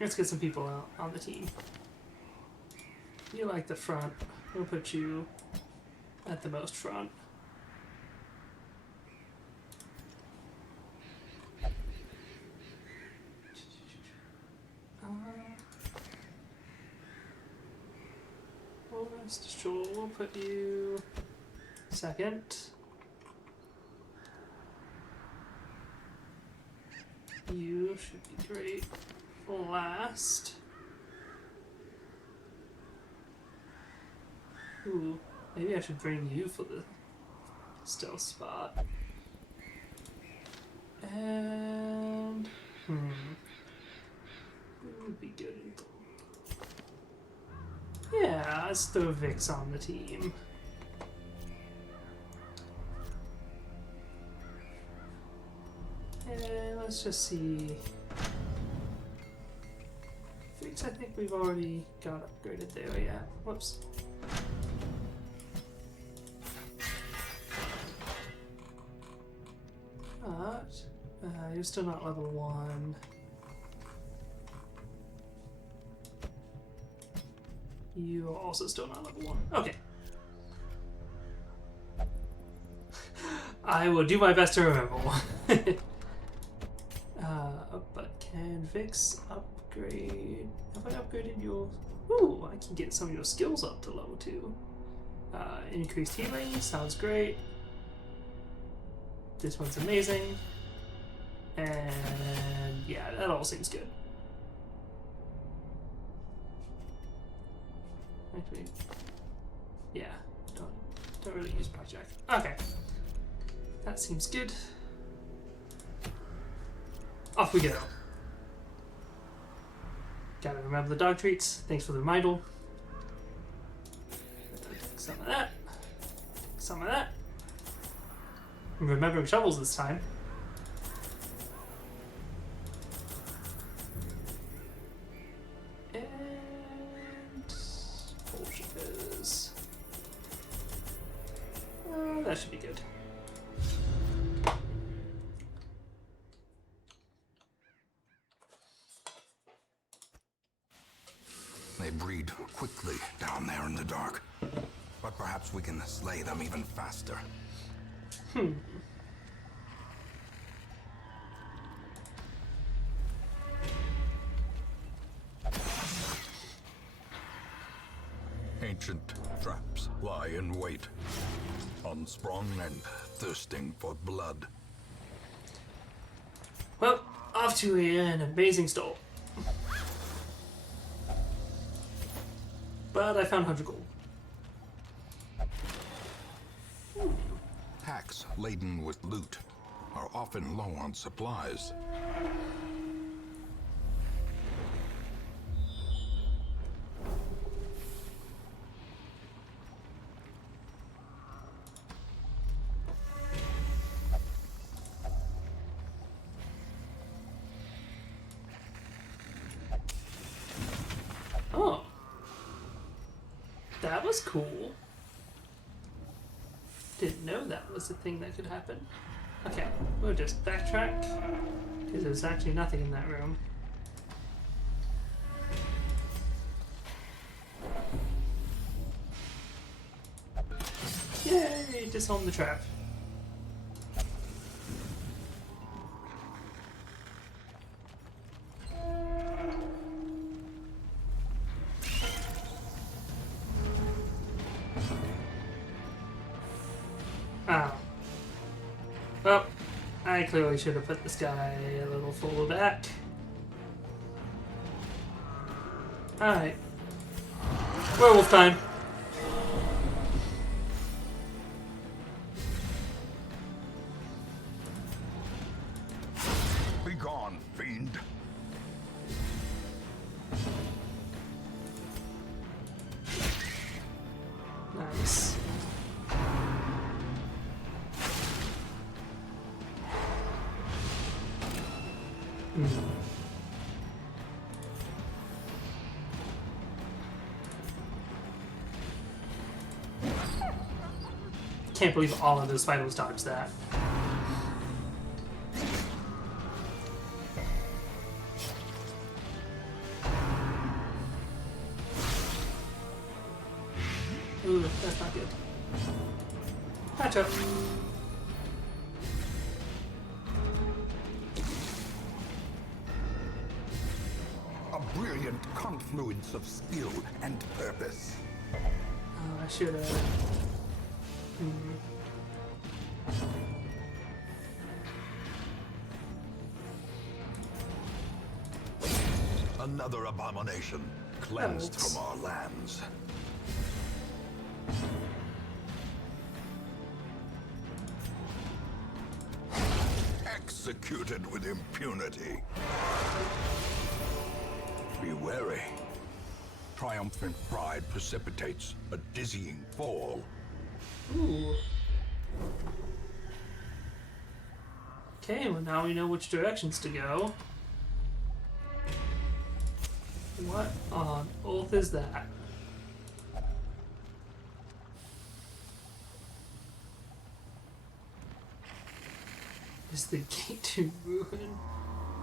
let's get some people out on the team. You like the front, we'll put you at the most front. Sure, we'll put you second. You should be great last. Ooh, maybe I should bring you for the stealth spot. And who would be good? Yeah, let's throw Vix on the team. And let's just see. Vix, I think we've already got upgraded there, yeah. Whoops. But, you're still not level 1. You are also still not level 1. Okay. I will do my best to remember one. But can Vix upgrade? Have I upgraded your... Ooh, I can get some of your skills up to level 2. Increased healing, sounds great. This one's amazing. And yeah, that all seems good. Actually, yeah, don't really use Blackjack. Okay, that seems good. Off we go. Gotta remember the dog treats. Thanks for the reminder. Some of that. Some of that. I'm remembering shovels this time. That should be good. They breed quickly down there in the dark. But perhaps we can slay them even faster. Ancient traps lie in wait, unsprung and thirsting for blood. Well, off to an amazing start. But I found 100 gold. Packs laden with loot are often low on supplies. Oh. That was cool. Didn't know that was a thing that could happen. Okay, we'll just backtrack, because there's actually nothing in that room. Yay! Disarm the trap. Oh. Well, I clearly should have put this guy a little further back. Alright. Werewolf time. Be gone, fiend. Nice. Can't believe all of those spiders dodged that. Ooh, that's not good. Patch up. A brilliant confluence of skill and purpose. I should have. Another abomination cleansed Thanks. from our lands. Executed with impunity. Be wary. Triumphant pride precipitates a dizzying fall. Ooh. Okay, well now we know which directions to go. What on earth is that? Is the gate to ruin?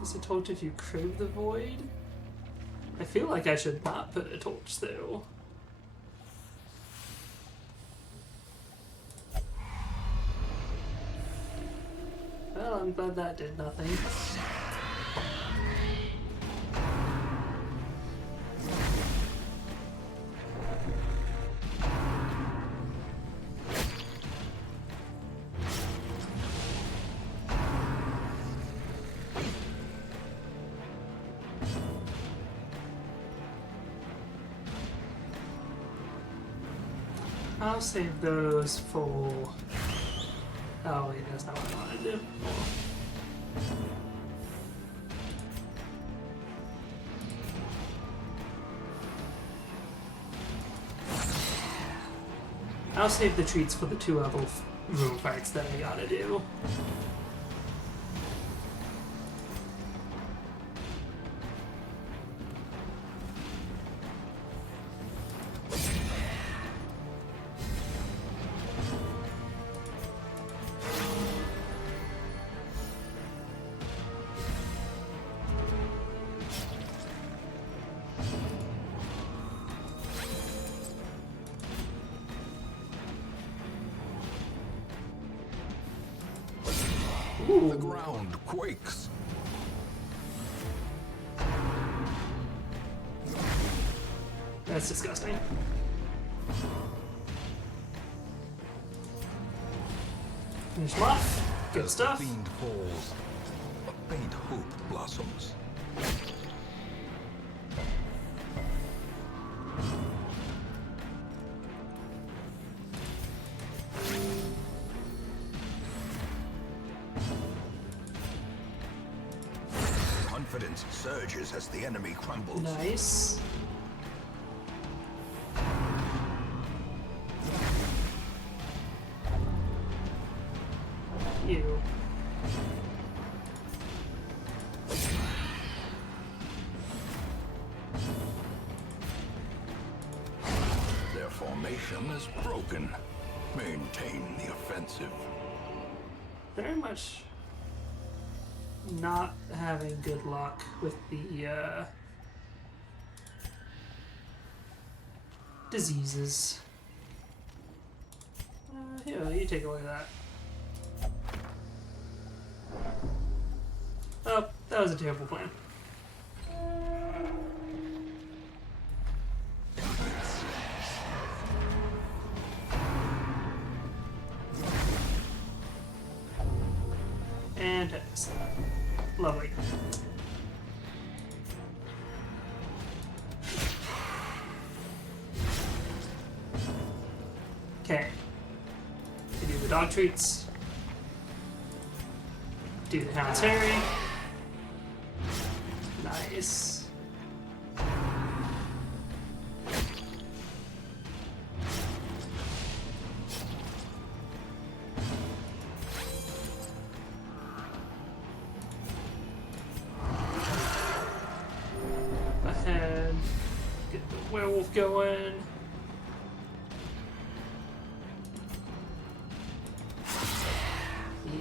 Is a torch if you crave the void? I feel like I should not put a torch though. Well, I'm glad that did nothing. I'll save those for... Oh wait, that's not what I wanted to do. I'll save the treats for the 2 other room fights that I gotta do. The ground quakes. That's disgusting. Finish him off. Good As stuff. the fiend falls, a faint hope blossoms. Confidence surges as the enemy crumbles. Nice. You. Their formation is broken. Maintain the offensive. Very much not having good luck with the diseases. Here, you take a look at that. Oh, that was a terrible plan. And X. Lovely. Okay. We do the dog treats. Do the Hound's Harry. Nice. Ahead. Get the werewolf going.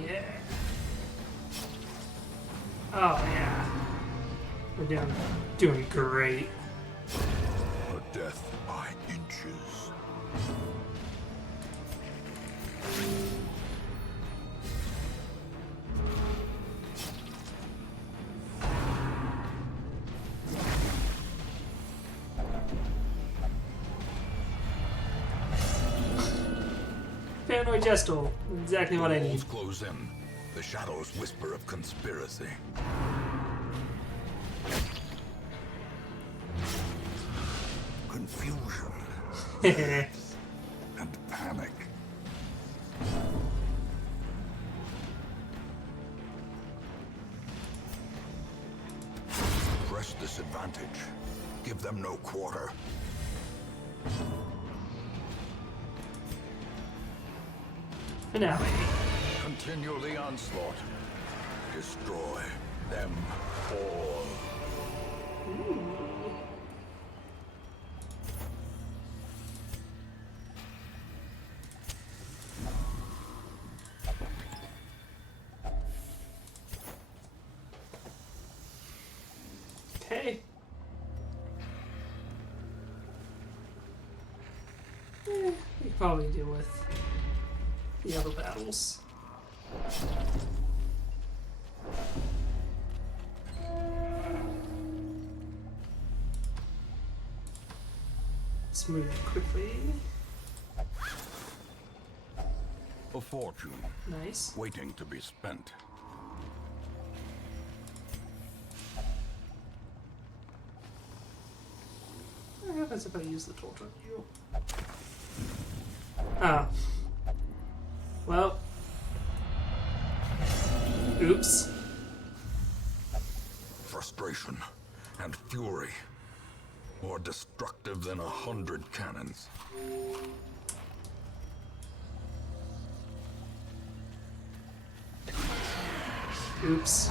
Yeah. Oh yeah. We're doing great. A death by inches. Paranoid Gestal. Exactly what I need. Walls close in. The shadows whisper of conspiracy. Confusion and panic. Press this advantage. Give them no quarter. Finale. Continue the onslaught. Destroy them all. Okay. We could probably deal with the other battles. Let's move quickly. A fortune Nice. waiting to be spent. What happens if I use the torch on you? Ah. Well. Oops. Frustration and fury. More destructive than 100 cannons. Oops.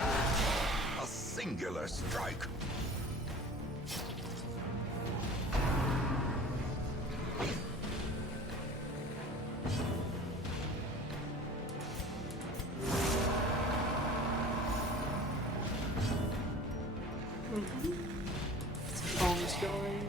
A singular strike. Phone's going.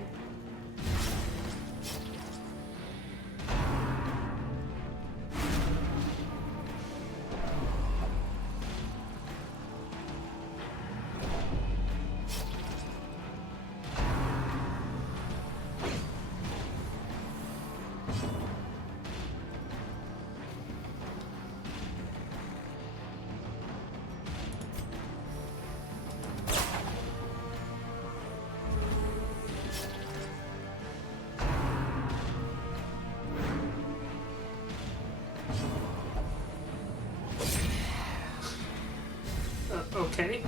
Okay.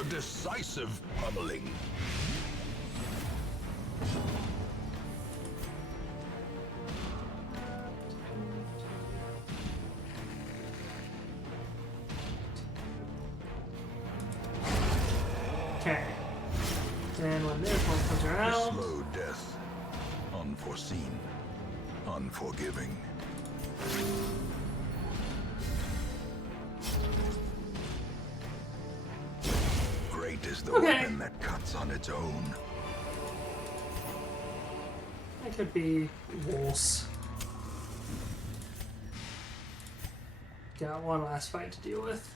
A decisive pummeling. Okay. And when this one comes A around, slow death. Unforeseen. Unforgiving. Great is the Okay. weapon that cuts on its own. it could be worse. Got one last fight to deal with.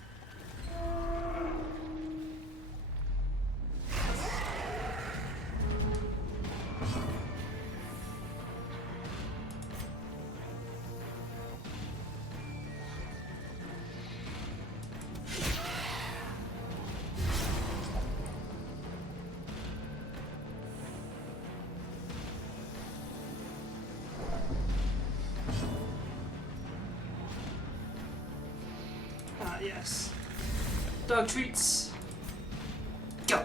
Ah, yes. Dog treats. Go.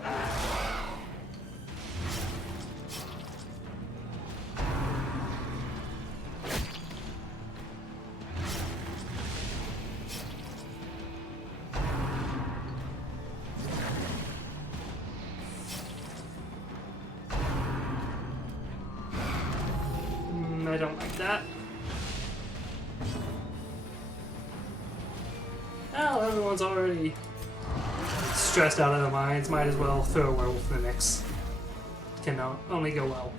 I don't like that. Well, everyone's already stressed out of their minds. Might as well throw a werewolf in the mix. Can only go well.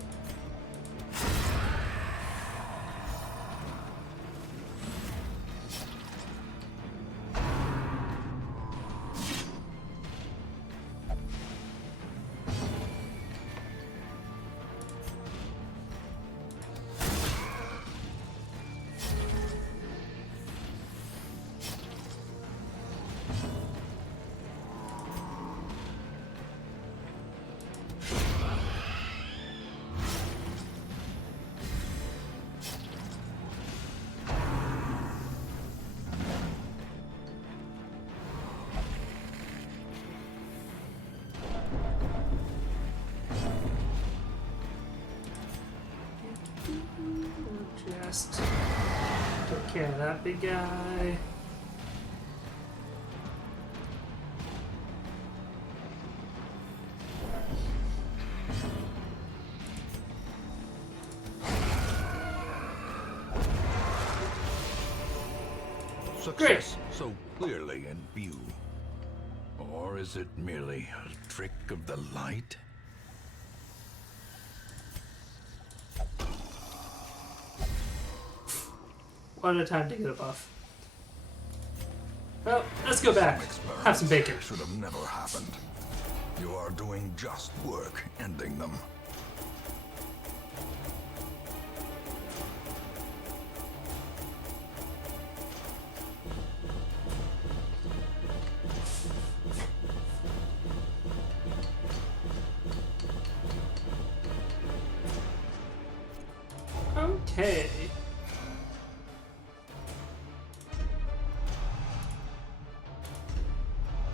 fast. Take care of that big guy. Success so clearly in view. Or is it merely a trick of the light? What a time to get a buff. Well, let's go back. Have some bacon. Should have never happened. You are doing just work ending them. Okay.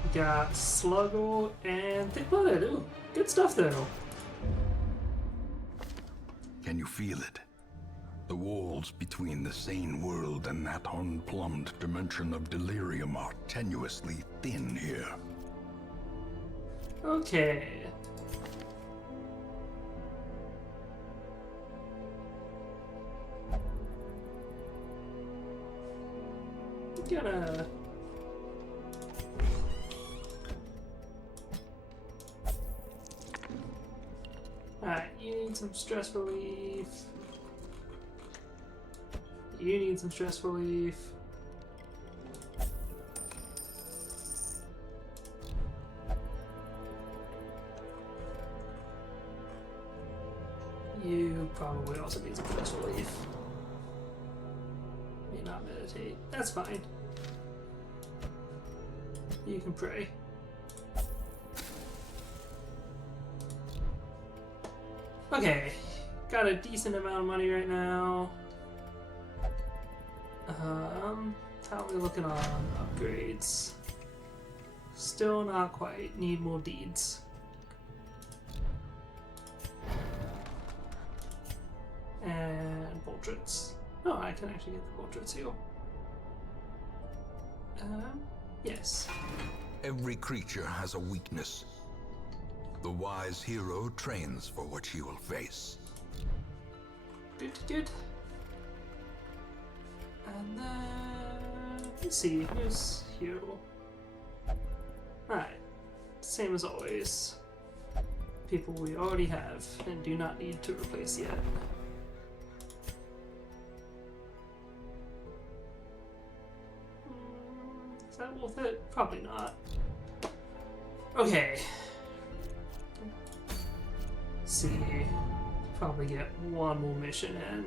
We got Sluggle and Thick-Blooded. Ooh, good stuff though. Can you feel it? The walls between the sane world and that unplumbed dimension of delirium are tenuously thin here. Okay. Gonna Alright, you need some stress relief. You need some stress relief. You probably also need some stress relief. May not meditate. That's fine. You can pray. Okay, got a decent amount of money right now. How are we looking on upgrades? Still not quite. Need more deeds. And portraits. Oh, I can actually get the portraits here. Yes. Every creature has a weakness. The wise hero trains for what she will face. Good, good. And then let's see, who's hero? Alright. Same as always. People we already have and do not need to replace yet. Is that worth it? Probably not. Okay. Let's see. Probably get one more mission in.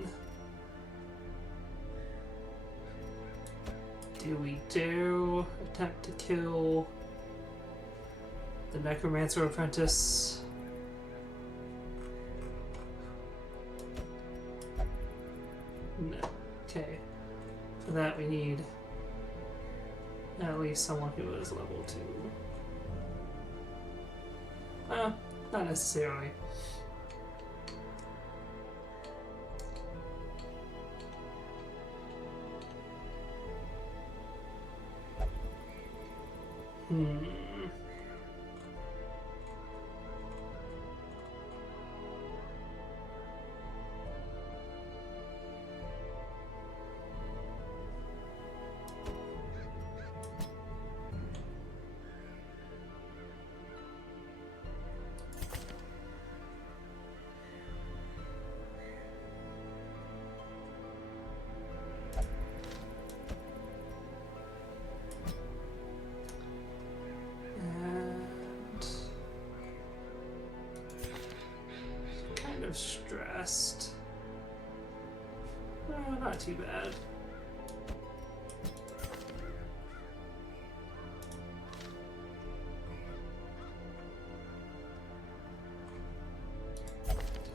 Do we dare attempt to kill the Necromancer Apprentice? No. Okay. For that we need at least someone who is level 2. Not necessarily. Stressed. Not too bad.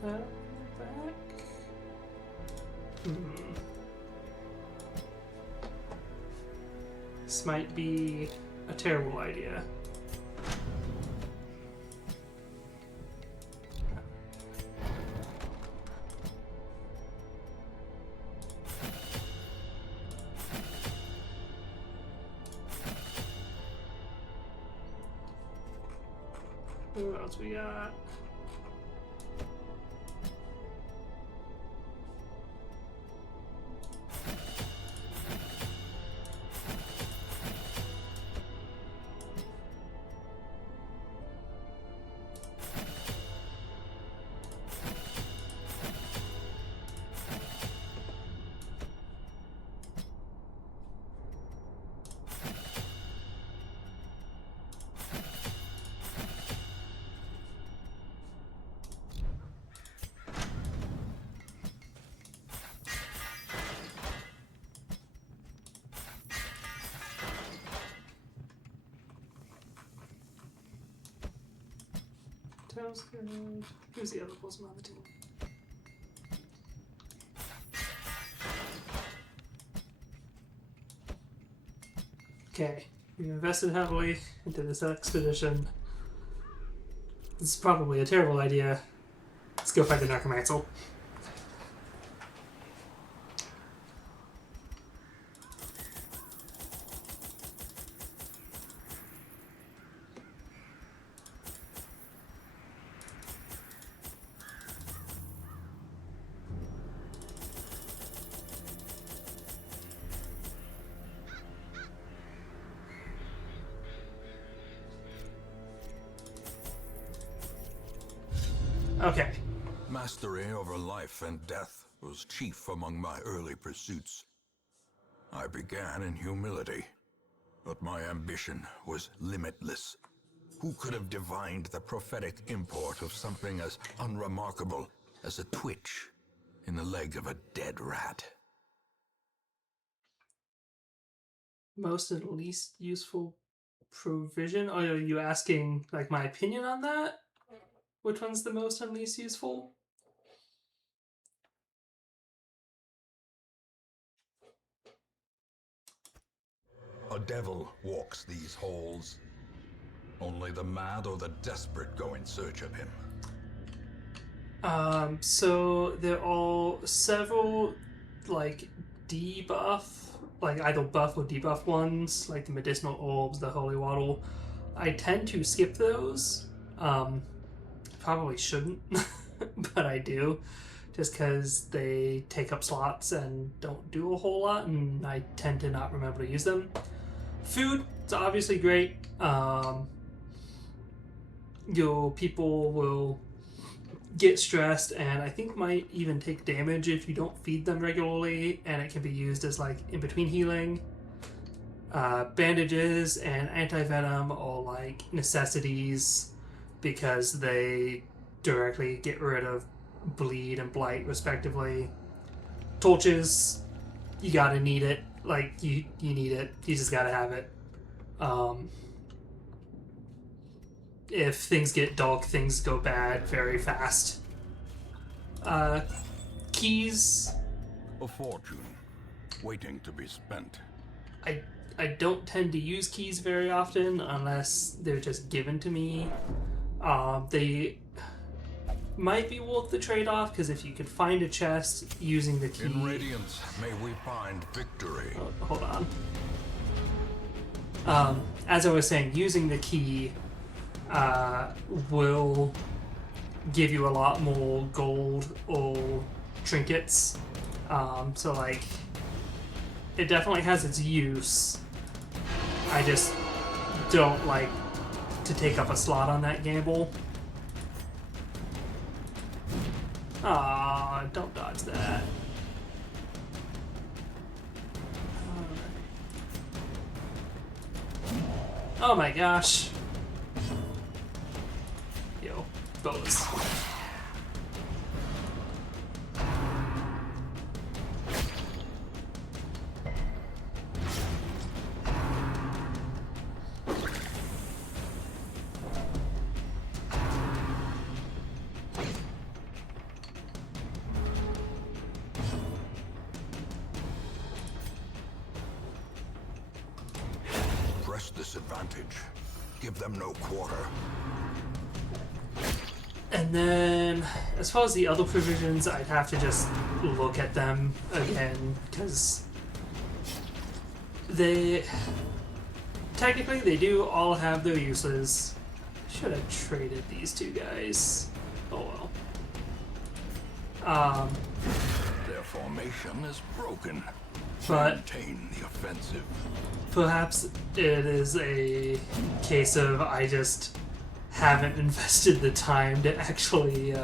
Back. This might be a terrible idea. Who else we got? Sounds good. Who's the other person on the team? Okay, we've invested heavily into this expedition. This is probably a terrible idea. Let's go fight the Necromancer. Okay. Mastery over life and death was chief among my early pursuits. I began in humility, but my ambition was limitless. Who could have divined the prophetic import of something as unremarkable as a twitch in the leg of a dead rat? Most and least useful provision? Oh, are you asking, like, my opinion on that? Which one's the most and least useful? A devil walks these halls. Only the mad or the desperate go in search of him. So there are several, like, debuff, like either buff or debuff ones, like the medicinal orbs, the holy waddle. I tend to skip those. Probably shouldn't, but I do, just because they take up slots and don't do a whole lot, and I tend to not remember to use them. Food, it's obviously great. Your people will get stressed, and I think might even take damage if you don't feed them regularly, and it can be used as like in-between healing. Bandages and anti-venom are like necessities because they directly get rid of bleed and blight respectively. Torches, you gotta need it. Like, you need it. You just gotta have it. If things get dark, things go bad very fast. Keys. A fortune, waiting to be spent. I don't tend to use keys very often unless they're just given to me. They might be worth the trade-off, because if you could find a chest using the key... In Radiance, may we find victory. Oh, hold on. As I was saying, using the key will give you a lot more gold or trinkets. So, like, it definitely has its use. I just don't like to take up a slot on that gamble. Aw, don't dodge that. Oh my gosh. Yo, bows. Disadvantage. Give them no quarter. And then, as far as the other provisions, I'd have to just look at them again, because technically they do all have their uses. Should have traded these two guys. Oh well. Their formation is broken. But Maintain the offensive. perhaps it is a case of I just haven't invested the time to actually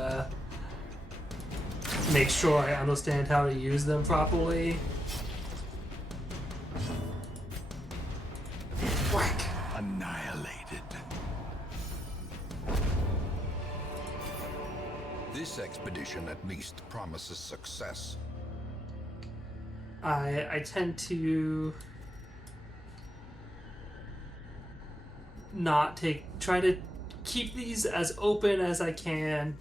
make sure I understand how to use them properly. Whack! Annihilated. This expedition at least promises success. I tend to try to keep these as open as I can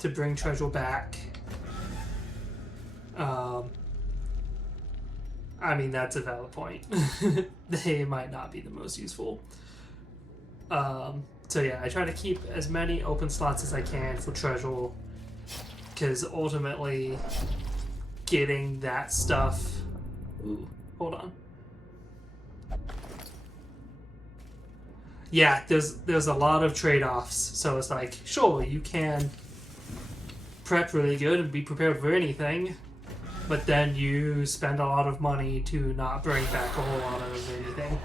to bring treasure back. I mean, that's a valid point. They might not be the most useful. So yeah, I try to keep as many open slots as I can for treasure, because ultimately getting that stuff... Ooh, hold on. Yeah, there's a lot of trade-offs. So it's like, sure, you can prep really good and be prepared for anything, but then you spend a lot of money to not bring back a whole lot of anything.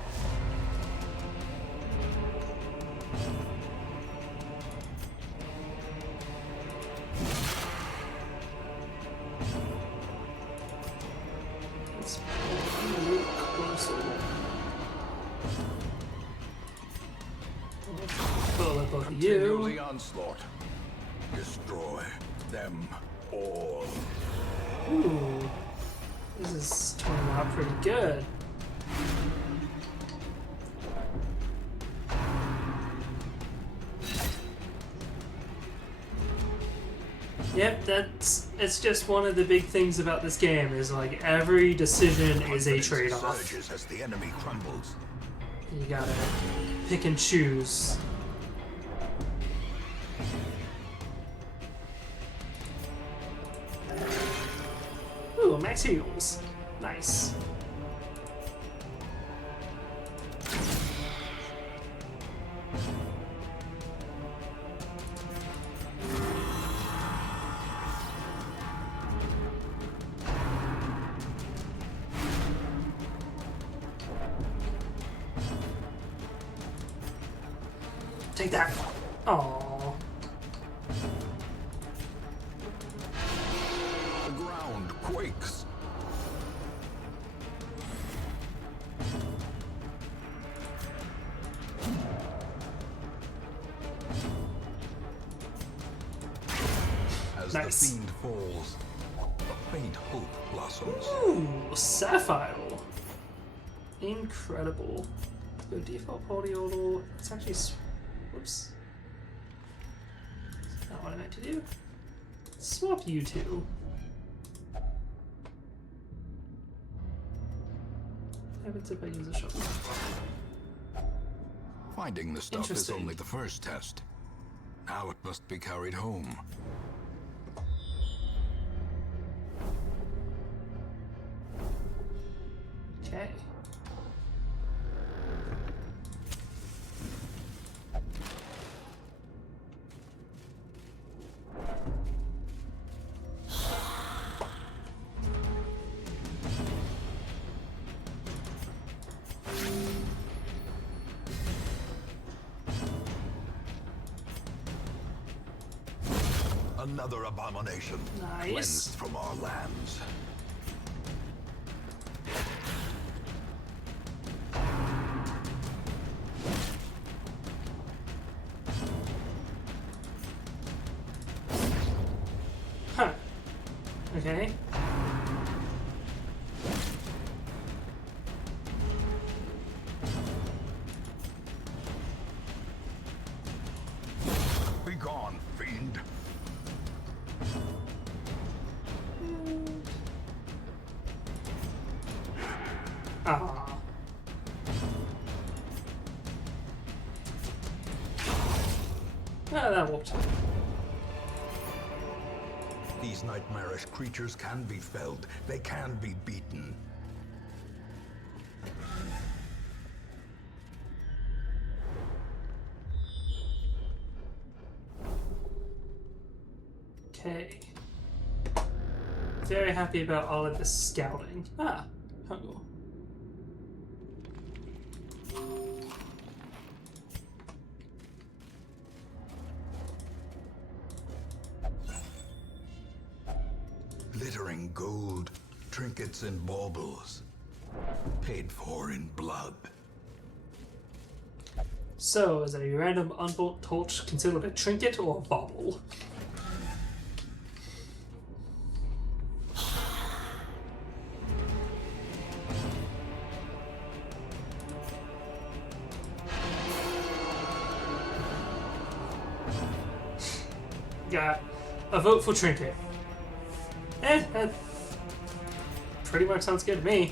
Let's pull a little closer. Pull up both of Continue you. the onslaught. Destroy them all. Ooh, this is turning out pretty good. Yep, it's just one of the big things about this game is like every decision is a Confidence trade-off. surges as the enemy crumbles. You gotta pick and choose. Ooh, max heals. Nice. Take that. Aww. The ground quakes. As Nice. the fiend falls, a faint hope blossoms. Ooh, Sapphire. Incredible. Go default polyodal. It's actually. Whoops. That's not what I meant to do. Swap you two. What happens if I use a shovel? Finding the stuff is Interesting. only the first test. Now it must be carried home. Okay. Another abomination Nice. cleansed from our lands. Huh. Okay. Be gone, fiend. Ah. Ah, that worked. These nightmarish creatures can be felled. They can be beaten. Okay. Very happy about all of this scouting. Ah, Hungo. Glittering gold, trinkets and baubles, paid for in blood. So, is a random unbuilt torch considered a trinket or a bauble? Got a vote for trinket. That pretty much sounds good to me.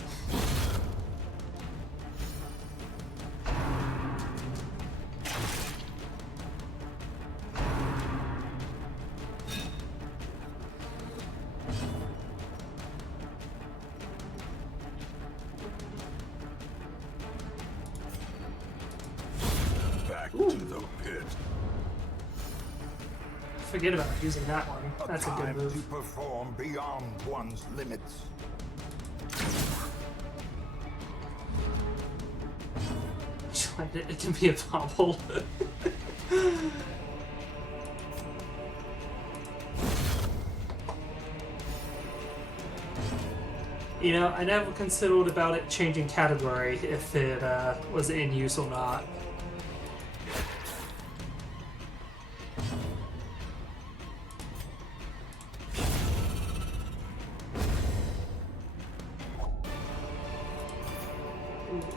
Back to the pit. Forget about using that one. That's a good Time move. to perform beyond one's limits. It can be a bauble. You know, I never considered about it changing category if it was in use or not.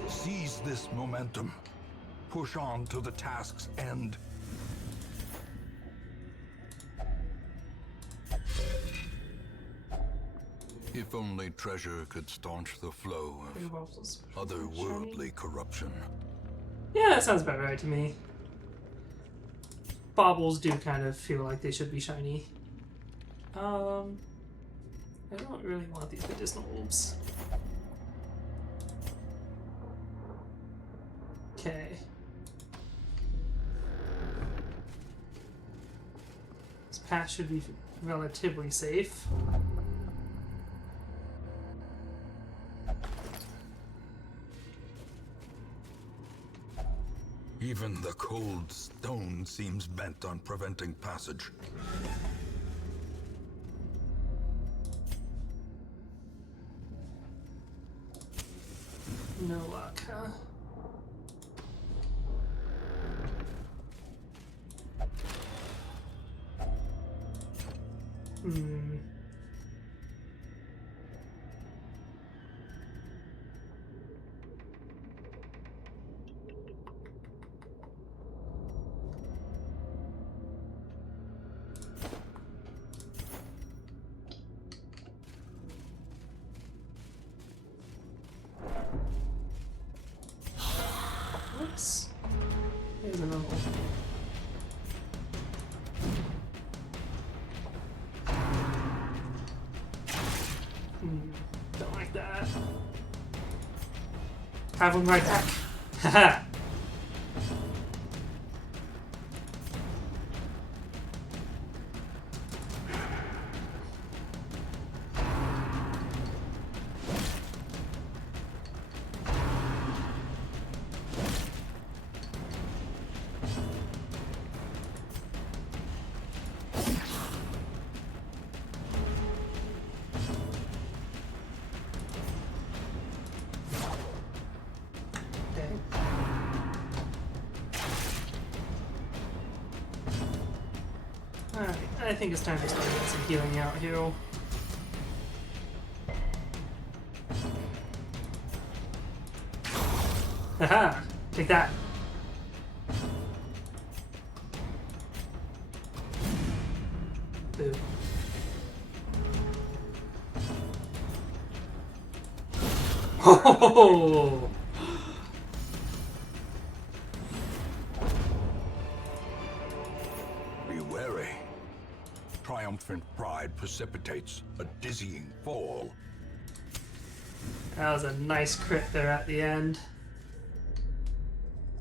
Seize this momentum. Push on to the task's end. If only treasure could staunch the flow of otherworldly corruption. Yeah, that sounds about right to me. Baubles do kind of feel like they should be shiny. I don't really want these medicinal orbs. Okay. This path should be relatively safe. Even the cold stone seems bent on preventing passage. No luck, huh? Hmm. Whoops. Here's another one. Don't like that. Have him right back. Haha. Alright, I think it's time to start getting some healing out here. Haha! Take that! Boo. Oh! Be wary. Triumphant pride precipitates a dizzying fall. That was a nice crit there at the end.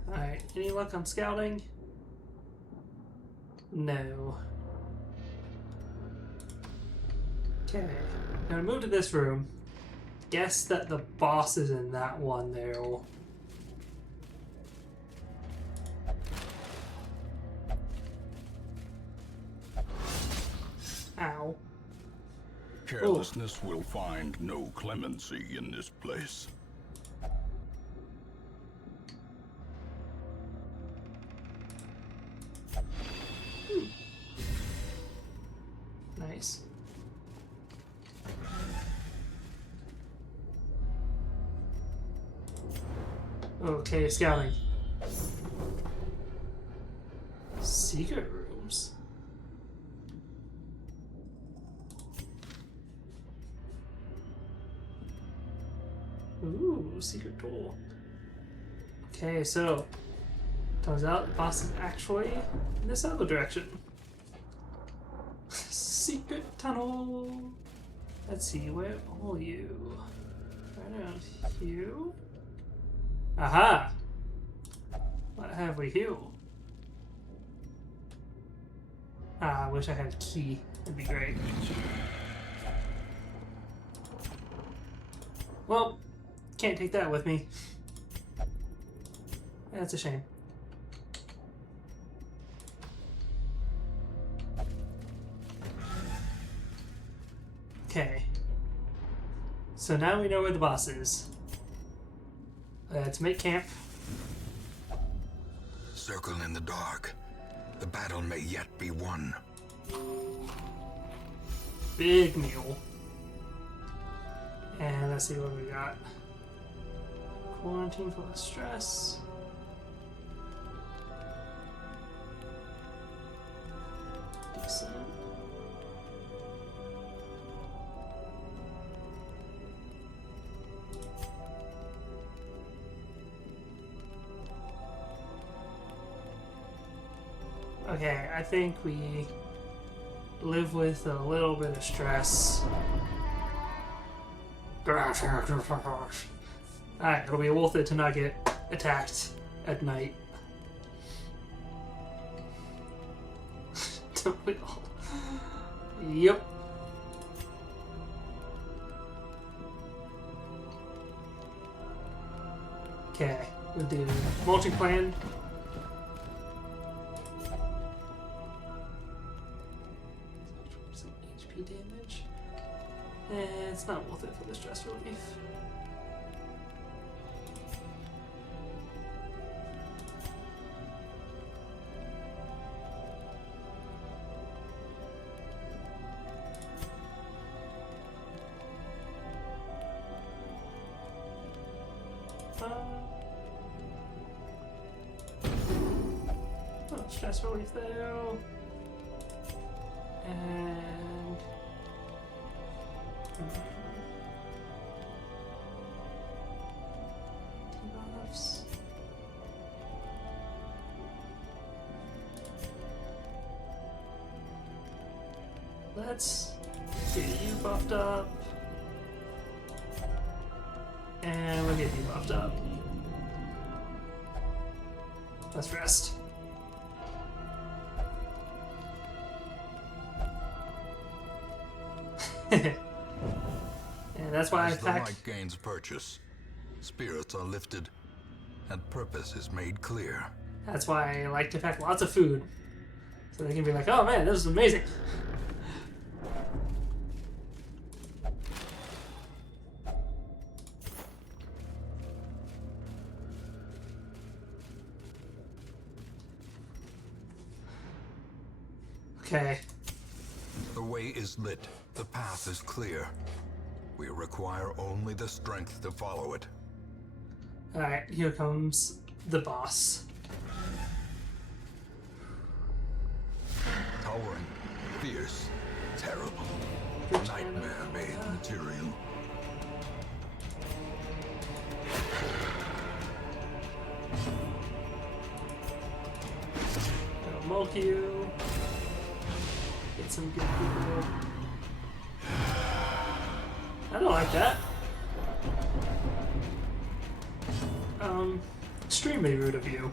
Alright, any luck on scouting? No. Okay. Now we move to this room. Guess that the boss is in that one there. Ow. Carelessness will find no clemency in this place. Nice. Okay, scouting. Secret rooms. Ooh, secret door. Okay, so turns out the boss is actually in this other direction. Secret tunnel. Let's see, where are you? Right around here. Aha! What have we here? Ah, I wish I had a key. That'd be great. Well, can't take that with me. That's a shame. Okay. So now we know where the boss is. Let's make camp. Circle in the dark. The battle may yet be won. Big meal. And let's see what we got. Quarantine full of stress. Decent. Okay, I think we live with a little bit of stress. Alright, it'll be worth it to not get attacked at night. Don't we all? Yep. Okay, we'll do mulching plan. HP damage. It's not worth it for the stress relief. Oh, stress relief there. And debuffs. Let's get you buffed up. And we'll get you buffed up. Let's rest. And that's why I As the packed. light gains purchase, spirits are lifted, and purpose is made clear. That's why I like to pack lots of food, so they can be like, "Oh man, this is amazing." Okay. The way is lit, the path is clear. We require only the strength to follow it. Alright, here comes the boss. Towering, fierce, terrible, nightmare-made material. Gonna mulch you. Get some good people. I don't like that. Extremely rude of you.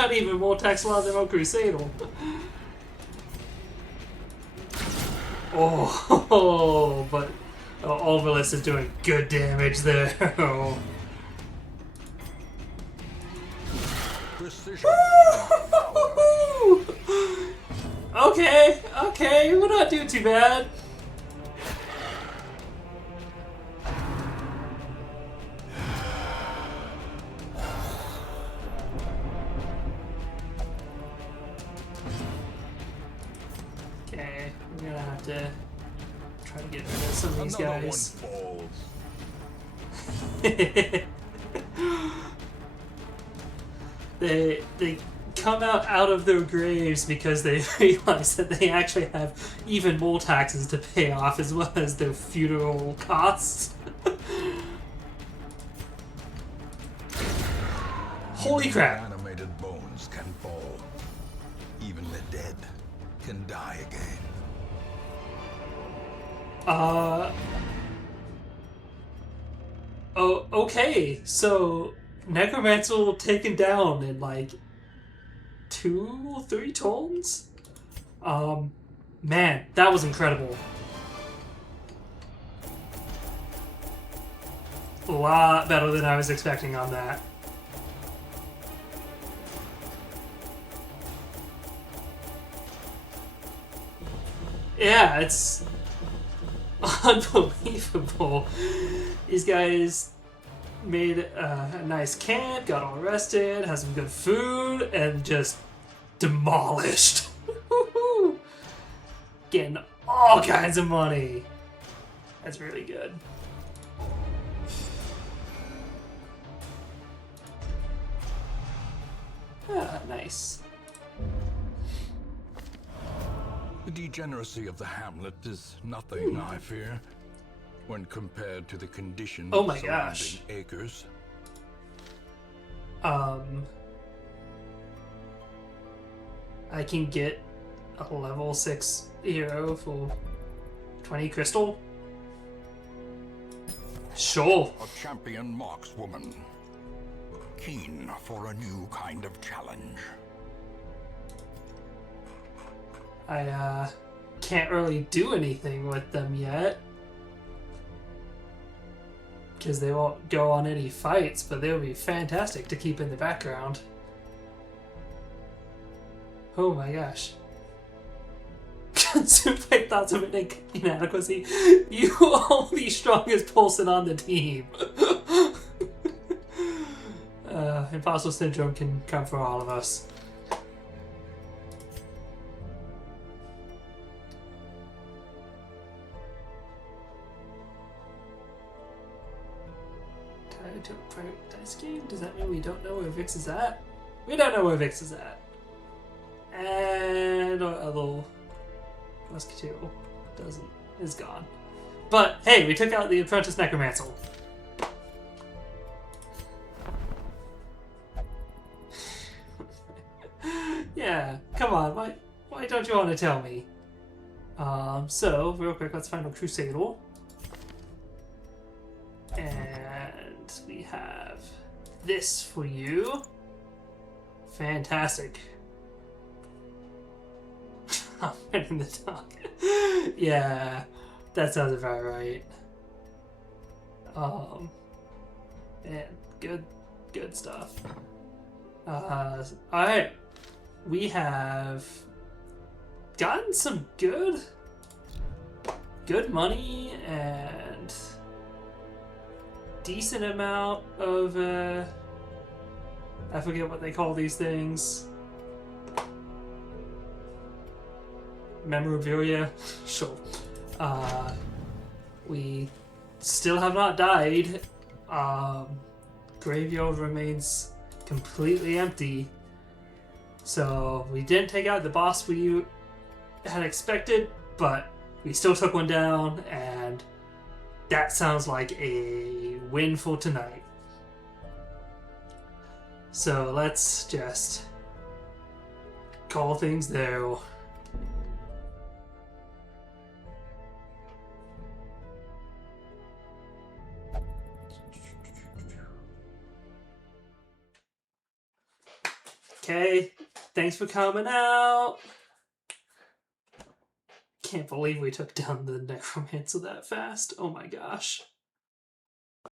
got even more tax law than on Crusader. Oh, but Ovilus is doing good damage there. Precision. Okay, we're not doing too bad. Okay, we're gonna have to try to get rid of some of these Another guys. one falls. They come out of their graves because they realize that they actually have even more taxes to pay off as well as their funeral costs. Holy crap! Animated bones can fall. Even the dead can die again. Oh, okay. So Necromancer taken down in like 2 or 3 turns. Man, that was incredible. A lot better than I was expecting on that. Yeah, it's unbelievable. These guys made a nice camp, got all rested, had some good food, and just demolished. Getting all kinds of money. That's really good. Ah, nice. The degeneracy of the hamlet is nothing, I fear, when compared to the conditions Oh my surrounding gosh. acres. I can get a level 6 hero for 20 crystal. Sure. A champion markswoman, keen for a new kind of challenge. I can't really do anything with them yet. Because they won't go on any fights, but they'll be fantastic to keep in the background. Oh my gosh. Consume thoughts of an inadequacy. You are the strongest person on the team. Imposter syndrome can come for all of us. Tied to a private dice game? Does that mean we don't know where Vix is at? We don't know where Vix is at. And our other Musketeer is gone. But hey, we took out the Apprentice Necromancer. Yeah, come on, why don't you want to tell me? So, real quick, let's find a Crusader. And we have this for you. Fantastic. I'm in the dark. Yeah, that sounds about right. Man, good stuff. Alright. We have gotten some good money and decent amount of I forget what they call these things. Memorabilia? Sure. We still have not died. Graveyard remains completely empty. So we didn't take out the boss we had expected, but we still took one down, and that sounds like a win for tonight. So let's just call things there. Okay, thanks for coming out. Can't believe we took down the necromancer that fast. Oh my gosh.